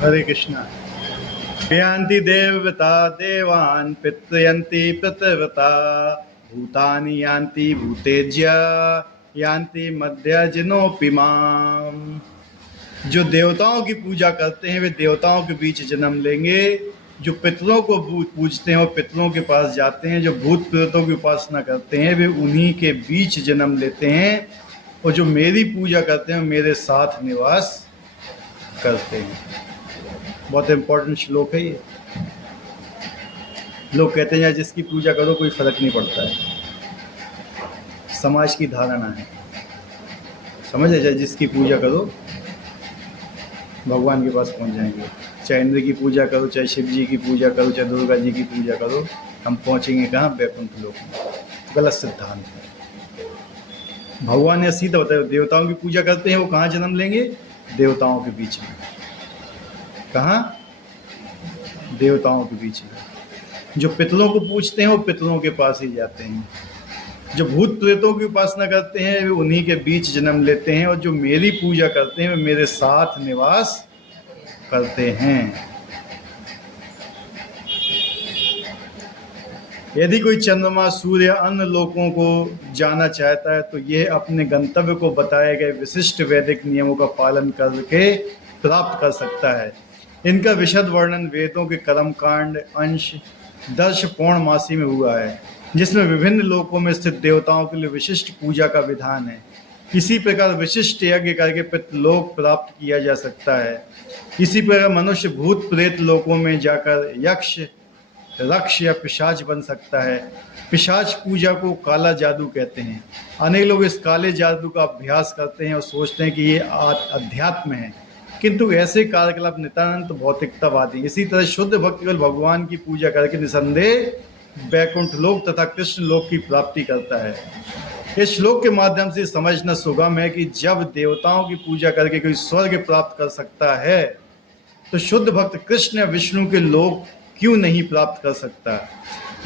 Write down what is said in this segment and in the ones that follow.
हरे कृष्णा। यान्ति देवता देवान् पितृयन्ति पितृव्रता भूतानि यान्ति भूतेज्य यान्ति मध्यजनोऽपि माम्। जो देवताओं की पूजा करते हैं वे देवताओं के बीच जन्म लेंगे। जो पितरों को पूजते हैं वो पितरों के पास जाते हैं। जो भूत प्रेतों की उपासना करते हैं वे उन्हीं के बीच जन्म लेते हैं। और जो मेरी पूजा करते हैं मेरे साथ निवास करते हैं। बहुत इंपॉर्टेंट श्लोक है ये। लोग कहते हैं जिसकी पूजा करो कोई फर्क नहीं पड़ता है, समाज की धारणा है। समझ है, जिसकी पूजा करो भगवान के पास पहुंच जाएंगे। चाहे इंद्र की पूजा करो, चाहे शिव जी की पूजा करो, चाहे दुर्गा जी की पूजा करो, हम पहुंचेंगे कहाँ? वैकुंठ लोक में। गलत सिद्धांत है। भगवान ने सीधा बताया देवताओं की पूजा करते हैं वो कहाँ जन्म लेंगे? देवताओं के बीच में। कहाँ? देवताओं के बीच में। जो पितरों को पूजते हैं वो पितरों के पास ही जाते हैं। जो भूत प्रेतों की उपासना करते हैं वे उन्हीं के बीच जन्म लेते हैं। और जो मेरी पूजा करते हैं वे मेरे साथ निवास करते हैं। यदि कोई चंद्रमा सूर्य अन्य लोकों को जाना चाहता है तो यह अपने गंतव्य को बताए गए विशिष्ट वैदिक नियमों का पालन करके प्राप्त कर सकता है। इनका विशद वर्णन वेदों के कर्मकांड अंश 10 पौर्णमासी में हुआ है, जिसमें विभिन्न लोकों में स्थित देवताओं के लिए विशिष्ट पूजा का विधान है। इसी प्रकार विशिष्ट यज्ञ करके पितृलोक प्राप्त किया जा सकता है। इसी प्रकार मनुष्य भूत प्रेत लोकों में जाकर यक्ष रक्ष या पिशाच बन सकता है। पिशाच पूजा को काला जादू कहते हैं। अनेक लोग इस काले जादू का अभ्यास करते हैं और सोचते हैं कि ये अध्यात्म है, किंतु ऐसे कार्यकलाप नितानंद भौतिकतावादी। इसी तरह शुद्ध भक्त केवल भगवान की पूजा करके निसंदेह वैकुंठ लोक तथा कृष्ण लोक की प्राप्ति करता है। इस श्लोक के माध्यम से समझना सुगम है कि जब देवताओं की पूजा करके कोई स्वर्ग प्राप्त कर सकता है तो शुद्ध भक्त कृष्ण या विष्णु के लोक क्यों नहीं प्राप्त कर सकता?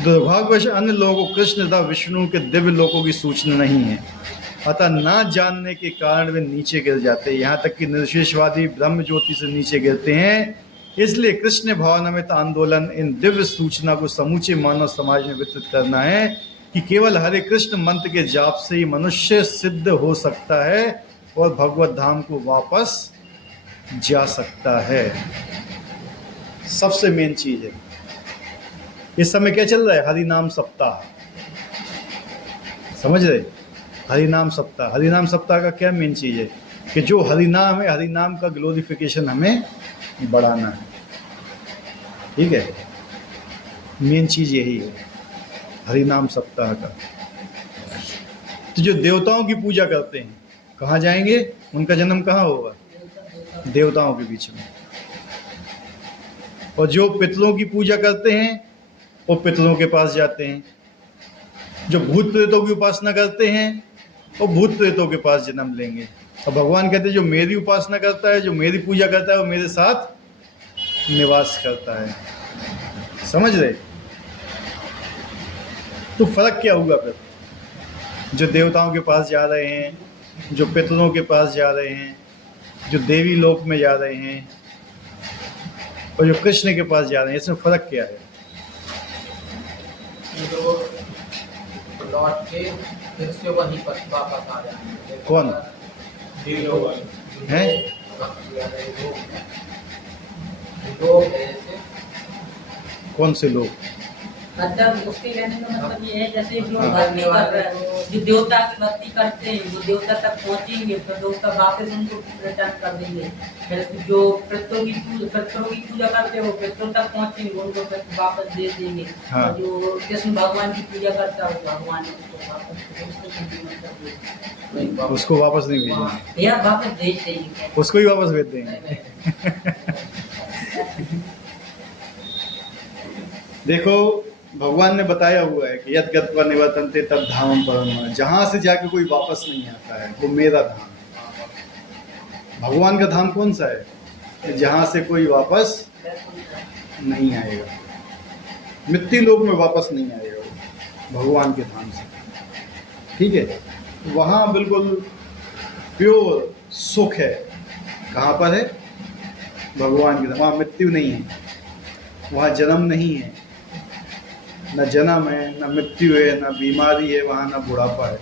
दुर्भाग्यवश अन्य लोगों को कृष्ण तथा विष्णु के दिव्य लोकों की सूचना नहीं है, अतः ना जानने के कारण वे नीचे गिर जाते हैं। यहाँ तक कि निर्विशेषवादी ब्रह्म ज्योति से नीचे गिरते हैं। इसलिए कृष्ण भावनामृत आंदोलन इन दिव्य सूचना को समूचे मानव समाज में वितरित करना है कि केवल हरे कृष्ण मंत्र के जाप से ही मनुष्य सिद्ध हो सकता है और भगवत धाम को वापस जा सकता है। सबसे मेन चीज है। इस समय क्या चल रहा है? हरि नाम सप्ताह। समझ रहे? हरि नाम सप्ताह। हरि नाम सप्ताह का क्या मेन चीज है कि जो हरि नाम है, हरि नाम का ग्लोरिफिकेशन हमें बढ़ाना है। ठीक है, मेन चीज यही है हरि नाम सप्ताह का। तो जो देवताओं की पूजा करते हैं कहाँ जाएंगे? उनका जन्म कहाँ होगा? देवताओं के बीच में। और जो पितरों की पूजा करते हैं वो पितरों के पास जाते हैं। जो भूत प्रेतों की उपासना करते हैं वो भूत प्रेतों के पास जन्म लेंगे। और भगवान कहते हैं जो मेरी उपासना करता है, जो मेरी पूजा करता है वो मेरे साथ निवास करता है। समझ रहे? तो फर्क क्या हुआ फिर? जो देवताओं के पास जा रहे हैं, जो पितरों के पास जा रहे हैं, जो देवी लोक में जा रहे हैं और जो कृष्ण के पास जा रहे हैं, इसमें फर्क क्या है? लौट के फिर से वहीं पर वापस आ जाएंगे। कौन है? कौन से लोग? मतलब उसके कहने का मतलब ये है जैसे जो भक्ति कर रहे हैं, जो देवता की भक्ति करते हैं वो देवता तक पहुंचेंगे तो देवता वापस उनको रिटर्न कर देंगे। फिर जो पितरों की पूजा करते हैं वो पितरों तक पहुंचेंगे, उनको फिर वापस दे देंगे। हाँ। और जो कृष्ण भगवान की पूजा करता है वो भगवान उसको वापस नहीं भेजेंगे, या वापस भेज देंगे। उसको ही वापस भेज देंगे। देखो भगवान ने बताया हुआ है कि यद गत्वा निवर्तन्ते तद धामम परम। जहां से जाके कोई वापस नहीं आता है वो मेरा धाम है। भगवान का धाम कौन सा है? जहां से कोई वापस नहीं आएगा, मृत्यु लोक में वापस नहीं आएगा वो भगवान के धाम से। ठीक है, वहां बिल्कुल प्योर सुख है। कहाँ पर है? भगवान की, वहाँ मृत्यु नहीं है, वहाँ जन्म नहीं है, न जन्म है, न मृत्यु है, न बीमारी है वहाँ, न बुढ़ापा है।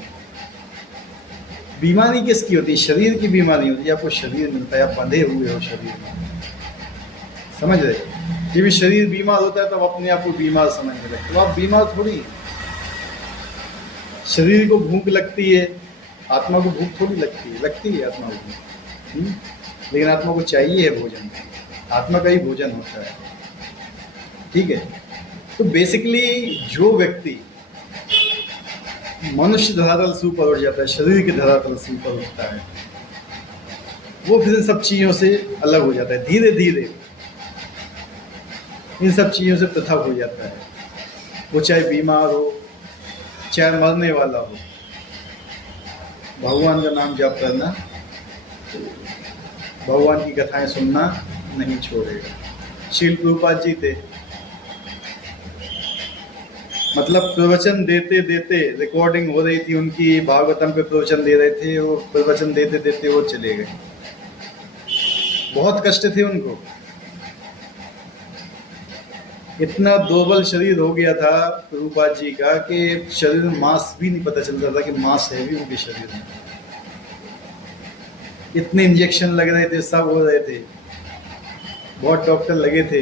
बीमारी किसकी होती है? शरीर की बीमारी होती है। आपको शरीर मिलता है, आप बंधे हुए हो शरीर में, समझ रहे? जब भी शरीर बीमार होता है तब अपने आप को बीमार समझने लगते हो। तो आप बीमार थोड़ी हैं। शरीर को भूख लगती है, आत्मा को भूख थोड़ी लगती है, लगती है आत्मा को। लेकिन आत्मा को चाहिए है भोजन, आत्मा का ही भोजन होता है, ठीक है। तो बेसिकली जो व्यक्ति मनुष्य धरातल से ऊपर उठ जाता है, शरीर के धरातल से ऊपर उठता है, वो फिर इन सब चीज़ों से अलग हो जाता है, धीरे धीरे इन सब चीज़ों से पृथक हो जाता है। वो चाहे बीमार हो, चाहे मरने वाला हो, भगवान का नाम जप करना, भगवान की कथाएं सुनना नहीं छोड़ेगा। श्रील प्रभुपाद जी थे, मतलब प्रवचन देते देते, रिकॉर्डिंग हो रही थी उनकी, भागवतम पे प्रवचन दे रहे थे, वो प्रवचन देते देते वो चले गए। बहुत कष्ट थे उनको, इतना दुर्बल शरीर हो गया था प्रभुपाद जी का कि शरीर में मांस भी नहीं पता चलता था कि मांस है भी उनके शरीर में। इतने इंजेक्शन लग रहे थे, सब हो रहे थे, बहुत डॉक्टर लगे थे,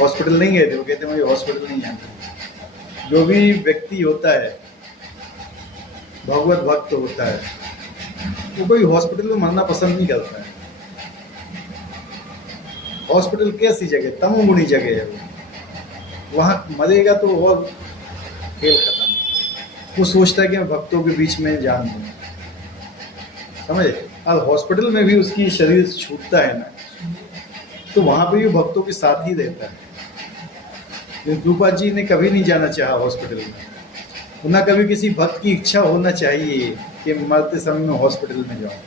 हॉस्पिटल नहीं गए थे। वो कहते मुझे हॉस्पिटल नहीं जाना। जो भी व्यक्ति होता है, भगवत भक्त होता है, वो कोई हॉस्पिटल में मरना पसंद नहीं करता है। हॉस्पिटल कैसी जगह, तमोगुणी जगह है वो, वहाँ मरेगा तो और खेल खत्म। वो सोचता है कि मैं भक्तों के बीच में जान दूँ, समझे। और हॉस्पिटल में भी उसकी शरीर छूटता है ना, तो वहाँ पे भी भक्तों के साथ ही रहता है। प्रभुपाद जी ने कभी नहीं जाना चाहा हॉस्पिटल में, ना कभी किसी भक्त की इच्छा होना चाहिए कि मरते समय में हॉस्पिटल में जाऊँ।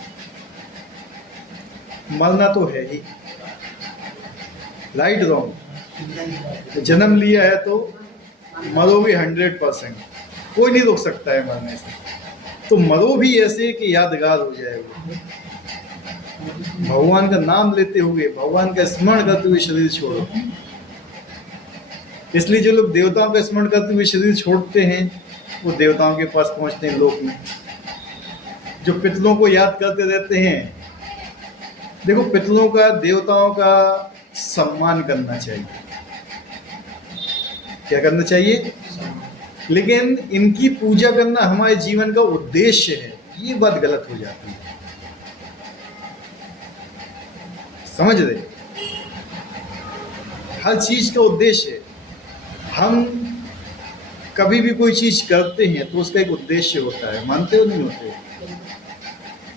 मरना तो है ही, राइट रॉन्ग, जन्म लिया है तो मरोगे 100%, कोई नहीं रोक सकता है मरने से। तो मरो भी ऐसे कि यादगार हो जाए वो, भगवान का नाम लेते हुए, भगवान का स्मरण करते हुए शरीर छोड़ो। इसलिए जो लोग देवताओं का स्मरण करते हुए शरीर छोड़ते हैं, वो देवताओं के पास पहुंचते हैं लोक में। जो पितरों को याद करते रहते हैं, देखो पितरों का, देवताओं का सम्मान करना चाहिए। क्या करना चाहिए? लेकिन इनकी पूजा करना हमारे जीवन का उद्देश्य है, ये बात गलत हो जाती है, समझ रहे? हर चीज का उद्देश्य है। हम कभी भी कोई चीज करते हैं तो उसका एक उद्देश्य होता है, मानते हो नहीं होते?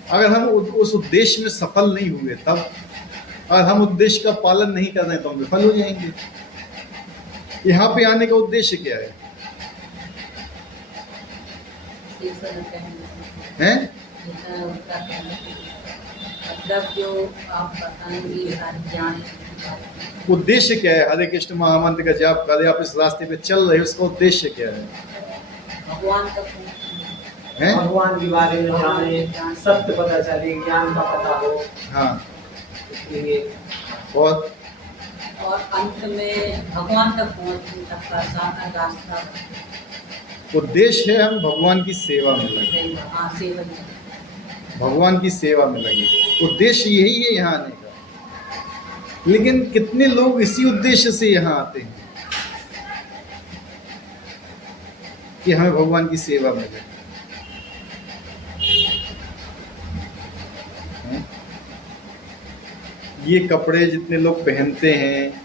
अगर हम उस उद्देश्य में सफल नहीं हुए, तब अगर हम उद्देश्य का पालन नहीं कर रहे हैं तो हम विफल हो जाएंगे। यहाँ पे आने का उद्देश्य क्या है? हैं? मतलब जो आप बताएंगे ज्ञान, उद्देश्य क्या है? हरे कृष्ण महामंत्र का जाप कर, आप इस रास्ते पे चल रहे हो, उसका उद्देश्य क्या है? भगवान का हैं? भगवान के बारे में जाने, सत्य पता चले, ज्ञान का पता हो। हाँ, इसलिए और अंत में भगवान तक पहुंचने तक का सारा रास्ता। उद्देश्य है हम भगवान की सेवा में लगे, हाँ, सेवा। भगवान की सेवा में लगे, उद्देश्य यही है यहाँ आने का। लेकिन कितने लोग इसी उद्देश्य से यहाँ आते हैं कि हमें भगवान की सेवा में लगे। ये कपड़े जितने लोग पहनते हैं,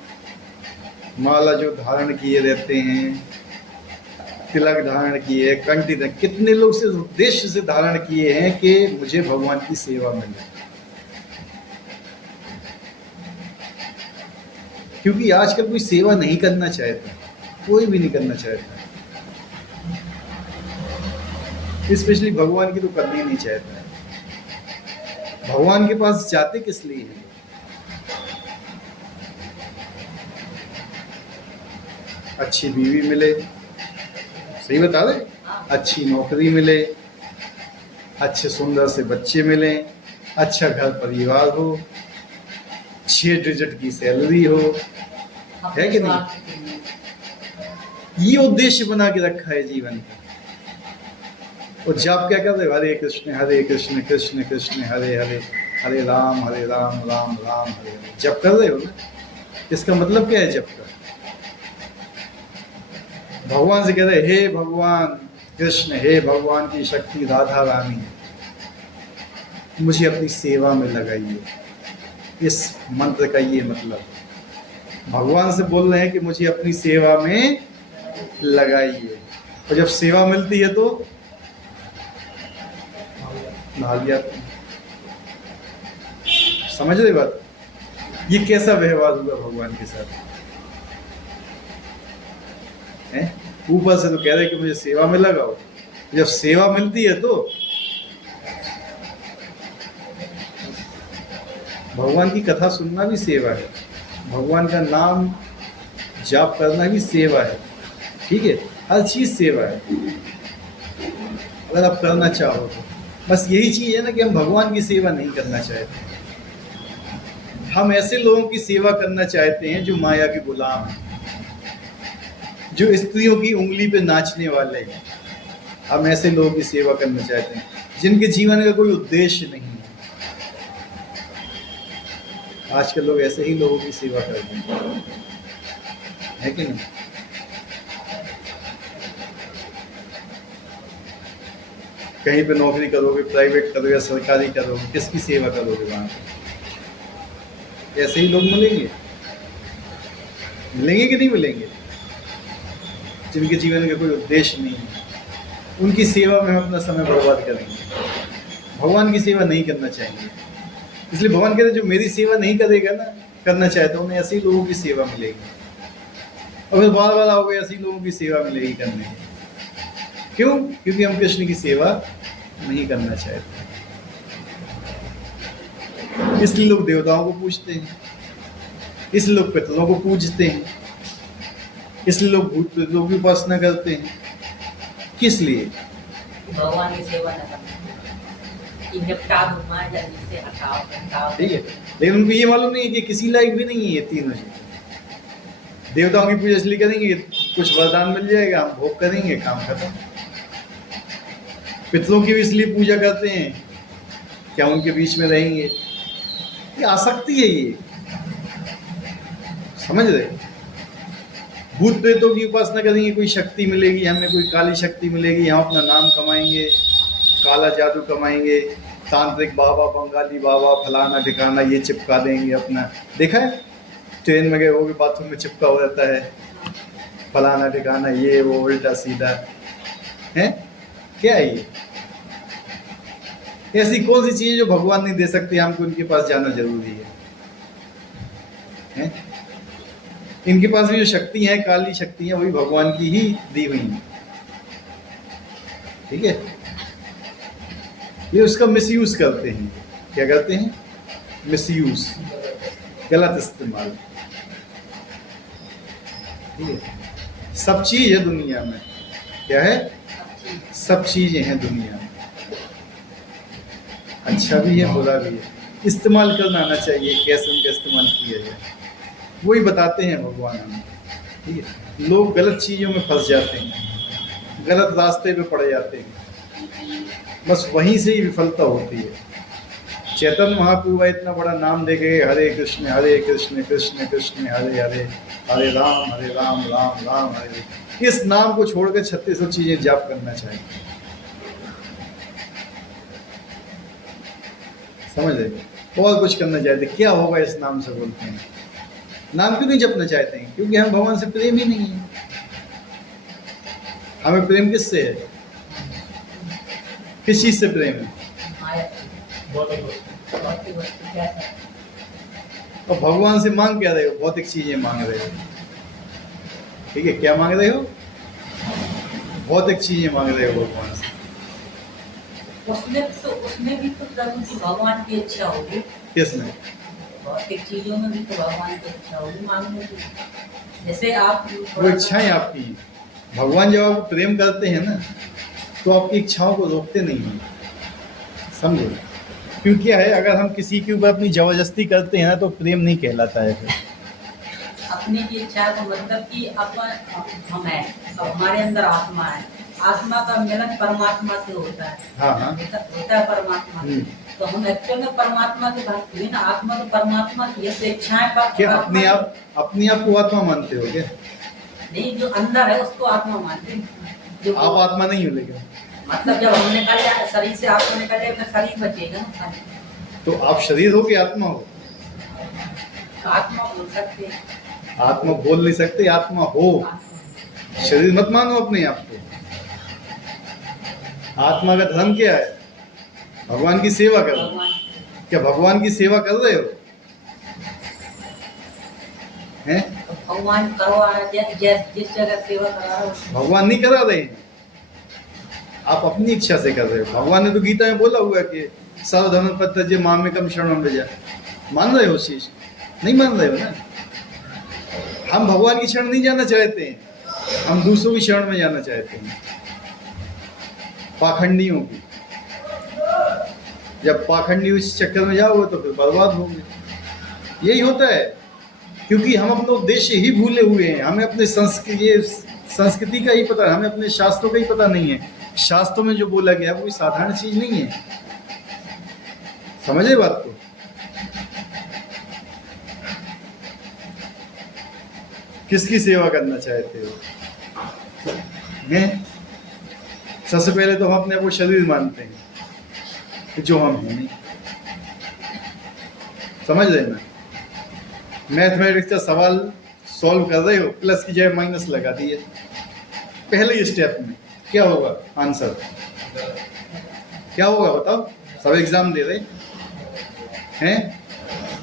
माला जो धारण किए रहते हैं, तिलक धारण किए, कंठी, कितने लोग से उद्देश्य से धारण किए हैं कि मुझे भगवान की सेवा मिले। क्योंकि आजकल कोई सेवा नहीं करना चाहता, कोई भी नहीं करना चाहता, स्पेशली भगवान की तो करनी नहीं चाहता है। भगवान के पास जाते किस लिए हैं? अच्छी बीवी मिले, सही बता रहे, अच्छी नौकरी मिले, अच्छे सुंदर से बच्चे मिले, अच्छा घर परिवार हो, 6 डिजिट की सैलरी हो, है कि नहीं? स्वार्थ के लिए। ये उद्देश्य बना के रखा है जीवन का। और जब क्या कर रहे हो? हरे कृष्ण कृष्ण कृष्ण हरे हरे, हरे राम राम राम हरे हरे। जप कर रहे हो ना, इसका मतलब क्या है जप का? भगवान से कह रहे, हे भगवान कृष्ण, हे भगवान की शक्ति राधा रानी, मुझे अपनी सेवा में लगाइए। इस मंत्र का ये मतलब, भगवान से बोल रहे हैं कि मुझे अपनी सेवा में लगाइए। और जब सेवा मिलती है तो भाग जाते हैं। समझ रहे बात? ये कैसा व्यवहार हुआ भगवान के साथ? हैं? ऊपर से तो कह रहे कि मुझे सेवा में लगाओ, जब सेवा मिलती है तो भगवान की कथा सुनना भी सेवा है, भगवान का नाम जाप करना भी सेवा है। ठीक है, हर चीज सेवा है अगर आप करना चाहो तो। बस यही चीज है ना कि हम भगवान की सेवा नहीं करना चाहते, हम ऐसे लोगों की सेवा करना चाहते हैं जो माया के गुलाम हैं, जो स्त्रियों की उंगली पे नाचने वाले हैं। हम ऐसे लोगों की सेवा करना चाहते हैं जिनके जीवन का कोई उद्देश्य नहीं है। आजकल लोग ऐसे ही लोगों की सेवा करते हैं, है कि नहीं? कहीं पे नौकरी करोगे, प्राइवेट करोगे या सरकारी करोगे, किसकी सेवा करोगे? वहां पे ऐसे ही लोग मिलेंगे, मिलेंगे कि नहीं मिलेंगे? जिनके जीवन का कोई उद्देश्य नहीं है, उनकी सेवा में हम अपना समय बर्बाद करेंगे। भगवान की सेवा नहीं करना चाहिए। इसलिए भगवान कहते हैं जो मेरी सेवा नहीं करेगा ना, करना चाहता हूँ, उन्हें ऐसे ही लोगों की सेवा मिलेगी। और फिर बार बार आओगे, ऐसे ही लोगों की सेवा मिलेगी करने की। क्यों? क्योंकि हम कृष्ण की सेवा नहीं करना चाहते। इसलिए लोग देवताओं को पूजते हैं, इसलिए लोग पितरों को पूजते हैं, इसलिए लोग भूत प्रेतों की उपासना करते हैं। किस लिए? भगवान की सेवा न करना, निपटा दो, मार जल्दी से हटाओ हटाओ। ठीक है, लेकिन उनको ये मालूम नहीं है कि किसी लायक भी नहीं है ये तीनों चीजें। देवताओं की पूजा इसलिए करेंगे कुछ वरदान मिल जाएगा, हम भोग करेंगे, काम खत्म। पितरों की भी इसलिए पूजा करते हैं क्या उनके बीच में रहेंगे। ये आसक्ति है, ये समझ रहे? भूत प्रेतों की उपासना करेंगे, कोई शक्ति मिलेगी हमें, कोई काली शक्ति मिलेगी, हम अपना नाम कमाएंगे, काला जादू कमाएंगे, तांत्रिक बाबा, बंगाली बाबा, फलाना ठिकाना ये चिपका देंगे अपना। देखा है ट्रेन में गए हो, बाथरूम में चिपका हो जाता है फलाना ठिकाना, ये वो उल्टा सीधा है। क्या है ये? ऐसी कौन सी चीज जो भगवान नहीं दे सकती, हमको उनके पास जाना जरूरी है? इनके पास भी जो शक्ति है, काली शक्ति है, वही भगवान की ही दी हुई है। ठीक है, ये उसका मिसयूज करते हैं। क्या करते हैं? मिसयूज, गलत इस्तेमाल। ठीक है, सब चीज है दुनिया में। क्या है? सब चीजें हैं दुनिया में, अच्छा भी है बुरा भी है। इस्तेमाल करना आना चाहिए, कैसे उनका इस्तेमाल किया जाए वही बताते हैं भगवान हमें। ठीक है, लोग गलत चीज़ों में फंस जाते हैं, गलत रास्ते पे पड़ जाते हैं, बस वहीं से ही विफलता होती है। चैतन्य महाप्रभु का इतना बड़ा नाम दे गए, हरे कृष्ण कृष्ण कृष्ण हरे हरे, हरे राम राम राम हरे। इस नाम को छोड़कर 3600 चीजें जाप करना चाहिए। समझ रहे? और कुछ करना चाहते, क्या होगा इस नाम से? बोलते हैं नाम क्यों नहीं जपना चाहते हैं? क्योंकि हम भगवान से प्रेम ही नहीं है। हमें प्रेम किससे है? किस चीज से प्रेम है? और भगवान से मांग क्या रहे हो? भौतिक चीजें मांग रहे हो। ठीक है, क्या मांग रहे हो? भौतिक चीजें मांग रहे हो भगवान से। उसमें भी तो प्रभु जी भगवान की इच्छा होगी। किसमें? भौतिक चीजों में भी तो भगवान की इच्छा होगी मांगने की। जैसे आप वो इच्छाएं आपकी हैं। भगवान जब आप प्रेम करते हैं ना, तो आपकी इच्छाओं को रोकते नहीं हैं। समझो, क्योंकि क्या है, अगर हम किसी के ऊपर अपनी जबरदस्ती करते हैं ना तो प्रेम नहीं कहलाता है फिर। अपनी की इच्छा का मतलब कि अपन हम है, अब हमारे अंदर आत्मा है, आत्मा का मिलन परमात्मा से होता है। हाँ हाँ। होता है परमात्मा से। तो हम एक्चुअल में परमात्मा के भक्त हुए ना, आत्मा तो परमात्मा की है, तो इच्छाएं क्या अपने आप को आत्मा मानते हो क्या? नहीं, जो अंदर है उसको आत्मा मानते हैं। जो आप आत्मा नहीं हो लेकिन। मतलब जब हम निकल जाए शरीर से, आत्मा निकल जाए तो शरीर बचेगा ना खाली। तो आप शरीर हो कि आत्मा हो? आत्मा बोल सकते हैं। आत्मा बोल नहीं सकते, आत्मा हो। शरीर मत मानो अपने आप को। आत्मा का धर्म क्या है? भगवान की सेवा करो। भगवान क्या भगवान की सेवा कर रहे हो? हैं? भगवान करवा रहा है, जिस जगह सेवा करा रहा है भगवान नहीं करा रहे हैं, आप अपनी इच्छा से कर रहे हो। भगवान ने तो गीता में बोला हुआ है कि सर्वधर्म परित्यज्य मामेकं शरणं व्रज। मान रहे हो उस चीज? नहीं मान रहे हो ना। हम भगवान की शरण नहीं जाना चाहते हैं, हम दूसरों की शरण में जाना चाहते हैं, पाखंडियों की। जब पाखंडी उस चक्कर में जाओगे तो फिर बर्बाद होंगे। यही होता है, क्योंकि हम अपना उद्देश्य ही भूले हुए हैं। हमें अपने संस्कृति का ही पता है, हमें अपने शास्त्रों का ही पता नहीं है। शास्त्रों में जो बोला गया है वो कोई साधारण चीज नहीं है। समझे बात को? किसकी सेवा करना चाहते हो? हैं? सबसे पहले तो हम अपने आप को शरीर मानते हैं, जो हम हैं नहीं। समझ रहे ना? मैथमेटिक्स का सवाल सॉल्व कर रहे हो, प्लस की जगह माइनस लगा दिए पहले ही स्टेप में, क्या होगा आंसर? क्या होगा बताओ? सब एग्जाम दे रहे हैं,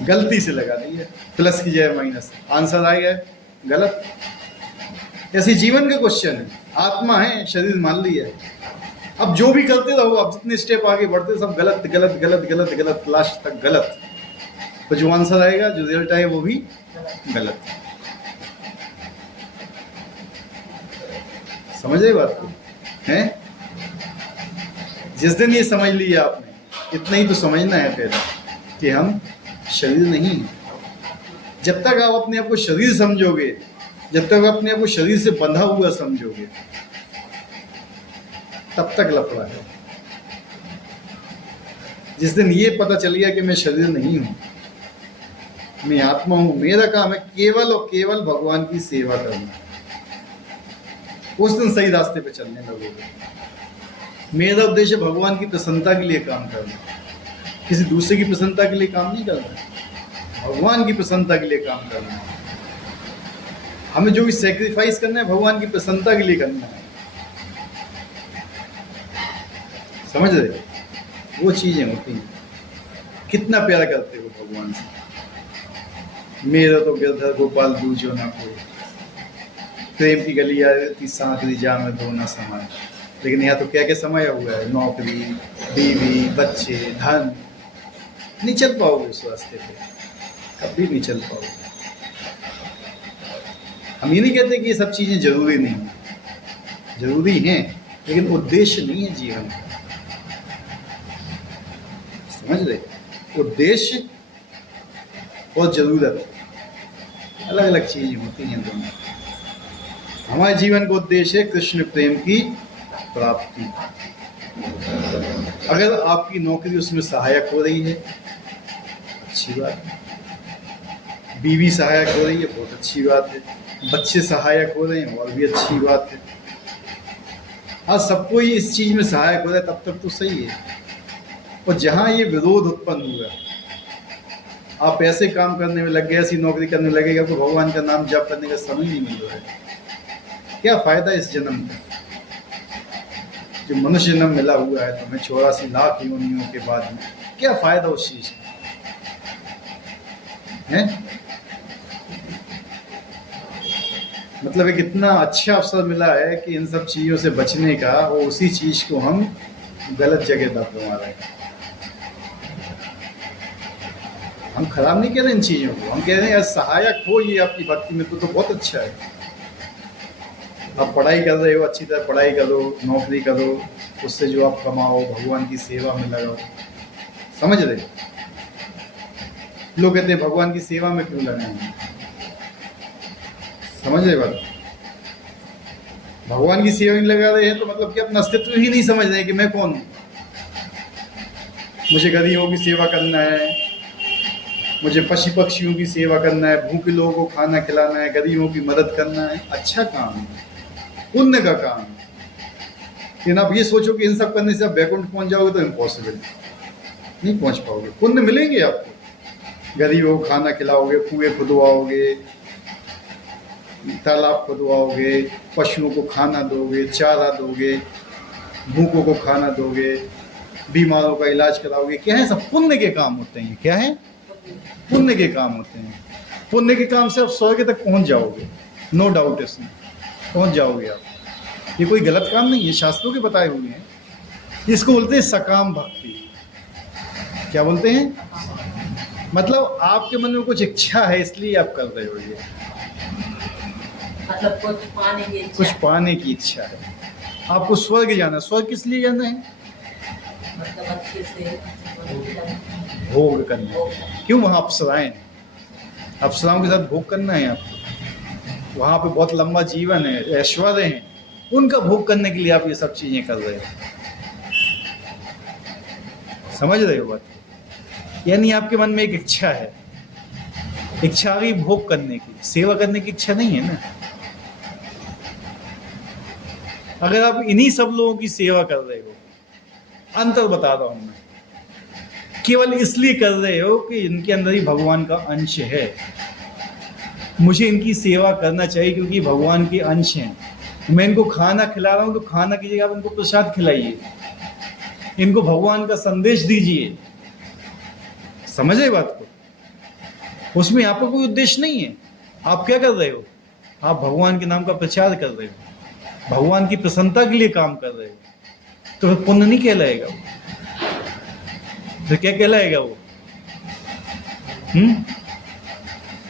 गलती से लगा दिए प्लस की जगह माइनस, आंसर आएगा गलत। ऐसे जीवन का क्वेश्चन है। आत्मा है, शरीर मान लिया। अब जो भी करते रहो, आप जितने स्टेप आगे बढ़ते सब गलत गलत गलत गलत गलत, लास्ट तक गलत। तो जो आंसर आएगा, जो रिजल्ट आएगा, वो भी गलत। समझ रहे बात को? हैं? जिस दिन ये समझ लिया आपने, इतना ही तो समझना है पहले कि हम शरीर नहीं हैं। जब तक आप अपने आप को शरीर समझोगे, जब तक आप अपने आप को शरीर से बंधा हुआ समझोगे, तब तक लफड़ा है। जिस दिन ये पता चल गया कि मैं शरीर नहीं हूं, मैं आत्मा हूं, मेरा काम है केवल और केवल भगवान की सेवा करना, उस दिन सही रास्ते पे चलने लगोगे। मेरा उद्देश्य भगवान की प्रसन्नता के लिए काम करना, किसी दूसरे की प्रसन्नता के लिए काम नहीं करना, भगवान की प्रसन्नता के लिए काम करना है। हमें जो भी सेक्रीफाइस करना है, भगवान की प्रसन्नता के लिए करना है। समझ रहे? वो चीजें होती हैं। कितना प्यार करते हो भगवान से। मेरा तो गिरधर गोपाल दूजो ना कोई, प्रेम की गली आती सांकरी जा में दो ना समाये। लेकिन यहाँ तो क्या क्या समाया हुआ है, नौकरी, बीवी, बच्चे, धन। नहीं चल पाओगे उस रास्ते पे, कभी नहीं चल पाओगे। हम ये नहीं कहते कि ये सब चीजें जरूरी नहीं हैं, जरूरी हैं, लेकिन उद्देश्य नहीं है जीवन का। समझ रहे? उद्देश्य और जरूरत अलग अलग चीजें होती हैं दोनों। हमारे जीवन का उद्देश्य है कृष्ण प्रेम की प्राप्ति। अगर आपकी नौकरी उसमें सहायक हो रही है, अच्छी बात है। बीवी सहायक हो रही है, बहुत अच्छी बात है। बच्चे सहायक हो रहे हैं, और भी अच्छी बात है। हाँ, सबको ही इस चीज में सहायक हो रहा है, तब तक तो सही है। और जहां ये विरोध उत्पन्न हुआ, आप ऐसे काम करने में लग गए, ऐसी नौकरी करने लगेगा तो भगवान का नाम जप करने का समय नहीं मिल रहा है। क्या फायदा इस जन्म का? जो मनुष्य जन्म मिला हुआ है तुम्हें 84 लाख योनियों के बाद में, क्या फायदा उस चीज का? है? मतलब एक इतना अच्छा अवसर मिला है कि इन सब चीजों से बचने का, और उसी चीज को हम गलत जगह दबा रहे हैं। हम खराब नहीं कह रहे इन चीजों को, हम कह रहे हैं सहायक हो ये आपकी भक्ति में तो बहुत अच्छा है। आप पढ़ाई कर रहे हो, अच्छी तरह पढ़ाई करो, नौकरी करो, उससे जो आप कमाओ भगवान की सेवा में लगाओ। समझ रहे? लोग कहते हैं भगवान की सेवा में क्यों लगे हैं, समझ रहे बात? भगवान की सेवा में लगा रहे हैं तो मतलब कि अपना अस्तित्व ही नहीं समझ रहे कि मैं कौन हूँ। मुझे गरीबों की सेवा करना है, मुझे पशु पक्षियों की सेवा करना है, भूखे लोगों को खाना खिलाना है, गरीबों की मदद करना है, अच्छा काम है, पुण्य का काम है। लेकिन आप ये सोचो कि इन सब करने से आप वैकुंठ पहुंच जाओगे तो इम्पॉसिबल, नहीं पहुंच पाओगे। पुण्य मिलेंगे आपको, गरीबों को खाना खिलाओगे, कुएं खुदवाओगे, तालाब खुदवाओगे, पशुओं को खाना दोगे, चारा दोगे, भूखों को खाना दोगे, बीमारों का इलाज कराओगे, क्या है सब पुण्य के काम होते हैं। क्या है? पुण्य के काम होते हैं। पुण्य के काम से आप स्वर्ग तक पहुंच जाओगे, नो डाउट, इसमें पहुंच जाओगे आप। ये कोई गलत काम नहीं है, शास्त्रों के बताए हुए हैं। इसको बोलते हैं सकाम भक्ति। क्या बोलते हैं? मतलब आपके मन में कुछ इच्छा है इसलिए आप कर रहे हो, ये मतलब कुछ पाने की इच्छा, कुछ पाने की इच्छा है। आपको स्वर्ग जाना, स्वर्ग किस लिए जाना है? मतलब अच्छे से भोग करना। क्यों? वहाँ अप्सराएं, अप्सराओं के साथ भोग करना है आपको। वहाँ पे बहुत लंबा जीवन है, ऐश्वर्य हैं, उनका भोग करने के लिए आप ये सब चीजें कर रहे हो। समझ रहे हो बात? यानी आपके मन में एक इच्छा है, इच्छा आ गई भोग करने की, सेवा करने की इच्छा नहीं है ना। अगर आप इन्हीं सब लोगों की सेवा कर रहे हो, अंतर बता रहा हूं मैं, केवल इसलिए कर रहे हो कि इनके अंदर ही भगवान का अंश है, मुझे इनकी सेवा करना चाहिए क्योंकि भगवान के अंश हैं, मैं इनको खाना खिला रहा हूं तो खाना की जगह आप इनको प्रसाद खिलाइए, इनको भगवान का संदेश दीजिए। समझ रहे बात को? उसमें आपका कोई उद्देश्य नहीं है। आप क्या कर रहे हो? आप भगवान के नाम का प्रचार कर रहे हो, भगवान की प्रसन्नता के लिए काम कर रहे हो, तो फिर पुण्य नहीं कहलाएगा वो, तो क्या कहलाएगा वो?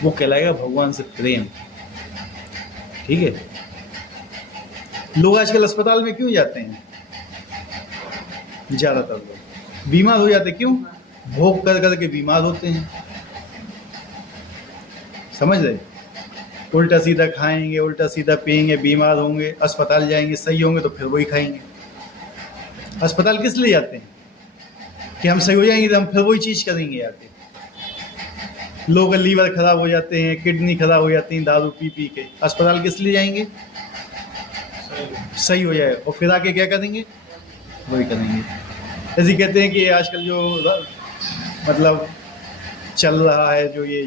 वो कहलाएगा भगवान से प्रेम। ठीक है? लोग आजकल अस्पताल में क्यों जाते हैं? ज्यादातर लोग बीमार हो जाते, क्यों? भोग कर करके बीमार होते हैं। समझ रहे? उल्टा सीधा खाएंगे, उल्टा सीधा पिएंगे, बीमार होंगे, अस्पताल जाएंगे, सही होंगे तो फिर वही खाएंगे। अस्पताल किस लिए जाते हैं? कि हम सही हो जाएंगे तो हम फिर वही चीज करेंगे आके। लोग लीवर खराब हो जाते हैं, किडनी खराब हो जाती है दारू पी पी के, अस्पताल किस लिए जाएंगे? सही हो जाए, और फिर आके क्या करेंगे? वही करेंगे। ऐसे कहते हैं कि आजकल जो मतलब चल रहा है, जो ये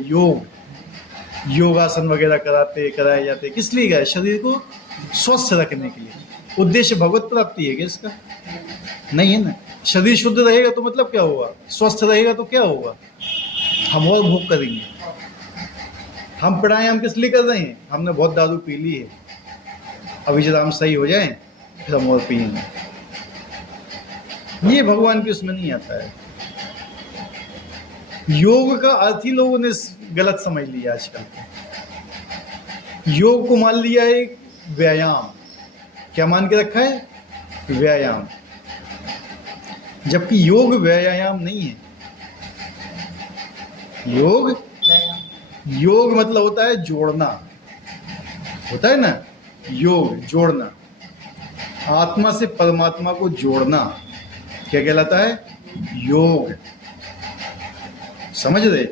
योगासन वगैरह कराए जाते, किस लिए गए? शरीर को स्वस्थ रखने के लिए। उद्देश्य भगवत प्राप्ति है क्या इसका? नहीं है ना। शरीर शुद्ध रहेगा तो मतलब क्या होगा? स्वस्थ रहेगा तो क्या होगा? हम और भोग करेंगे। हम प्राणायाम किस लिए कर रहे हैं? हमने बहुत दारू पी ली है, अभी जब हम सही हो जाएं फिर हम और पिएंगे। ये भगवान के उसमें नहीं आता है। योग का अर्थ ही लोगों ने गलत समझ लिया आजकल। योग को मान लिया एक व्यायाम। क्या मान के रखा है? व्यायाम। जबकि योग व्यायाम नहीं है। योग मतलब होता है जोड़ना, होता है ना, योग जोड़ना, आत्मा से परमात्मा को जोड़ना, क्या कहलाता है? योग। समझ रहे?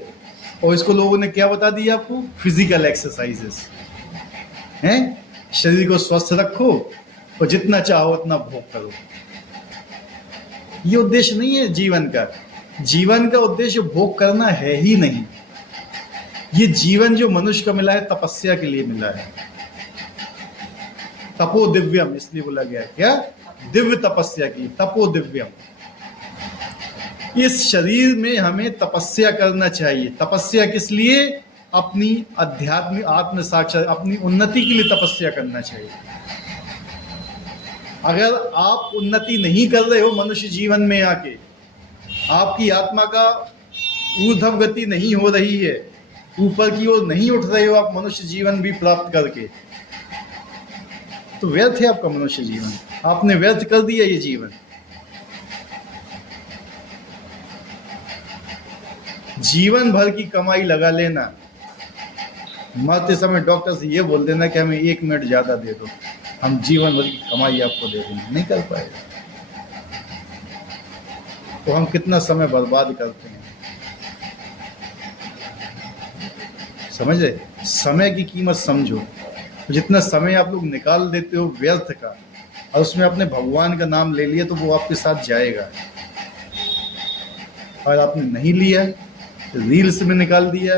और इसको लोगों ने क्या बता दिया आपको? फिजिकल एक्सरसाइजेस हैं। शरीर को स्वस्थ रखो और जितना चाहो उतना भोग करो। ये उद्देश्य नहीं है जीवन का। जीवन का उद्देश्य भोग करना है ही नहीं। ये जीवन जो मनुष्य का मिला है तपस्या के लिए मिला है। तपो दिव्यम इसलिए बोला गया है। क्या? दिव्य तपस्या की, तपो दिव्यम। इस शरीर में हमें तपस्या करना चाहिए। तपस्या किस लिए? अपनी आध्यात्मिक आत्म साक्षात, अपनी उन्नति के लिए तपस्या करना चाहिए। अगर आप उन्नति नहीं कर रहे हो मनुष्य जीवन में आके, आपकी आत्मा का ऊर्ध्व गति नहीं हो रही है, ऊपर की ओर नहीं उठ रहे हो आप मनुष्य जीवन भी प्राप्त करके, तो व्यर्थ है आपका मनुष्य जीवन। आपने व्यर्थ कर दिया ये जीवन। जीवन भर की कमाई लगा लेना, मरते समय डॉक्टर से ये बोल देना कि हमें 1 मिनट ज़्यादा दे दो, हम जीवन भर की कमाई आपको दे देंगे, नहीं कर पाएगा। तो हम कितना समय बर्बाद करते हैं, समझ रहे? समय की कीमत समझो। जितना समय आप लोग निकाल देते हो व्यर्थ का, और उसमें अपने भगवान का नाम ले लिया, तो वो आपके साथ जाएगा। और आपने नहीं लिया, रील्स में निकाल दिया,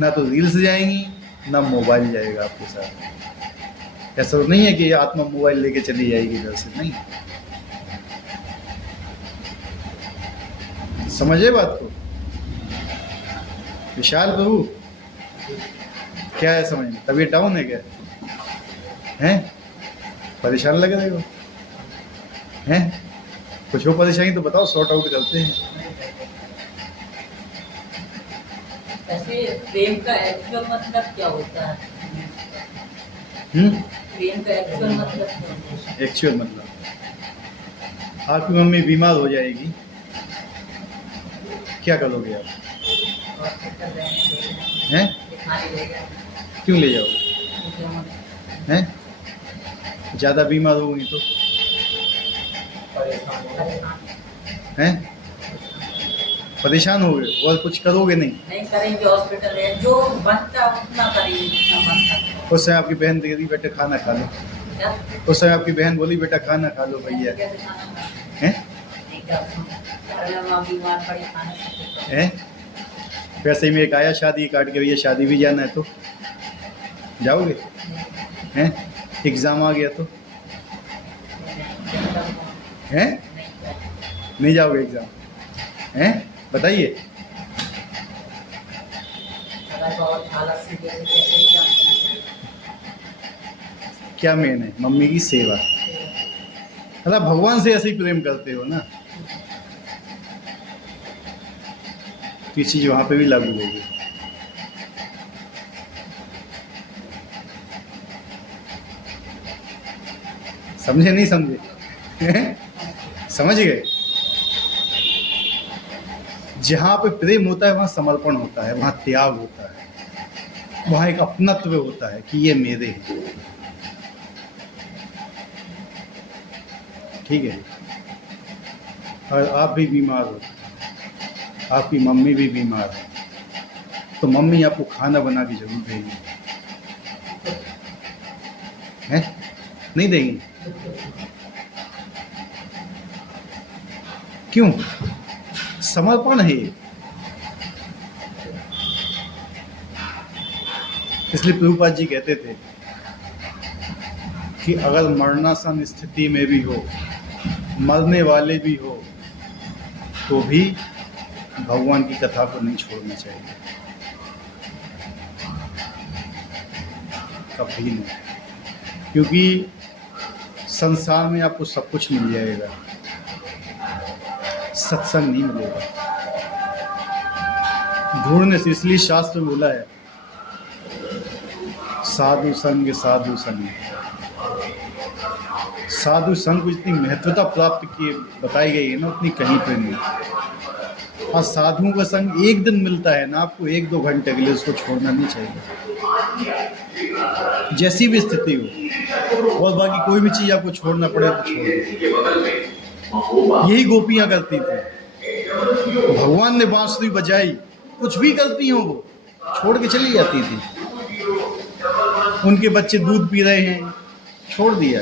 ना तो रील्स जाएंगी ना मोबाइल जाएगा आपके साथ। ऐसा तो नहीं है कि आत्मा मोबाइल लेके चली जाएगी इधर से, नहीं। समझे बात को? विशाल प्रभु, क्या है समझ में? तबीयत डाउन है क्या? हैं? परेशान लग रहे हो? हैं? कुछ हो परेशानी तो बताओ, सॉर्ट आउट करते हैं। ऐसे प्रेम का एक्चुअल मतलब क्या होता है? प्रेम का एक्चुअल मतलब क्या होता है? एक्चुअल मतलब, आपकी मम्मी बीमार हो जाएगी, क्या करोगे आप? हॉस्पिटल रहने हैं? दिखाने देगा, क्यों ले जाओगे? हैं? ज़्यादा बीमार हो गई तो? हैं? परेशान हो गए और कुछ करोगे नहीं? नहीं करेंगे, हॉस्पिटल में जो बनता है उतना करेंगे जितना बनता है। उस समय आपकी बहन दे दी, बेटा खाना खा लो। क्या? उस समय आपकी बहन बोली, बेटा खाना खा लो भैया। कैसे खाना खाना? हैं? नहीं कर सकते। अरे माँ बीमार पड़ी, खाना कैसे खाओ? हैं? वैसे ही में एक आया शादी काट के, भैया शादी भी जाना है तो जाओगे? हैं? एग्ज़ाम आ गया तो? हैं? नहीं जाओगे एग्ज़ाम? हैं? बताइए। अगर बहुत हालत सीरियस है कैसे एग्जाम देना चाहिए? क्या मेन है? मम्मी की सेवा। मतलब भगवान से ऐसे ही प्रेम करते हो ना, तो ये चीज़ वहाँ पे भी लागू होगी। समझे नहीं समझे? समझ गए? जहाँ पे प्रेम होता है वहाँ समर्पण होता है, वहाँ त्याग होता है, वहाँ एक अपनत्व होता है कि ये मेरे हैं। ठीक है? और आप भी बीमार हो, आपकी मम्मी भी बीमार है, तो मम्मी आपको खाना बना के जरूर देंगी, हैं? नहीं देंगी? क्यों? समर्पण है ये। इसलिए प्रभुपाद जी कहते थे कि अगर मरणासन स्थिति में भी हो, मरने वाले भी हो, तो भी भगवान की कथा को नहीं छोड़ना चाहिए, कभी नहीं। क्योंकि संसार में आपको सब कुछ मिल जाएगा, सत्संग नहीं मिलेगा। ढूंढने से, इसलिए शास्त्र में बोला है साधु संग साधु संग। साधु संग को इतनी महत्वता प्राप्त की बताई गई है ना, उतनी कहीं पर नहीं। और साधुओं का संग एक दिन मिलता है ना आपको, 1-2 घंटे के लिए, उसको छोड़ना नहीं चाहिए, जैसी भी स्थिति हो। और बाकी कोई भी चीज़ आपको छोड़ना पड़े तो छोड़ दो। यही गोपियाँ करती थी, भगवान ने बांसुरी बजाई, कुछ भी करती हों वो, छोड़ के चली जाती थी। उनके बच्चे दूध पी रहे हैं, छोड़ दिया।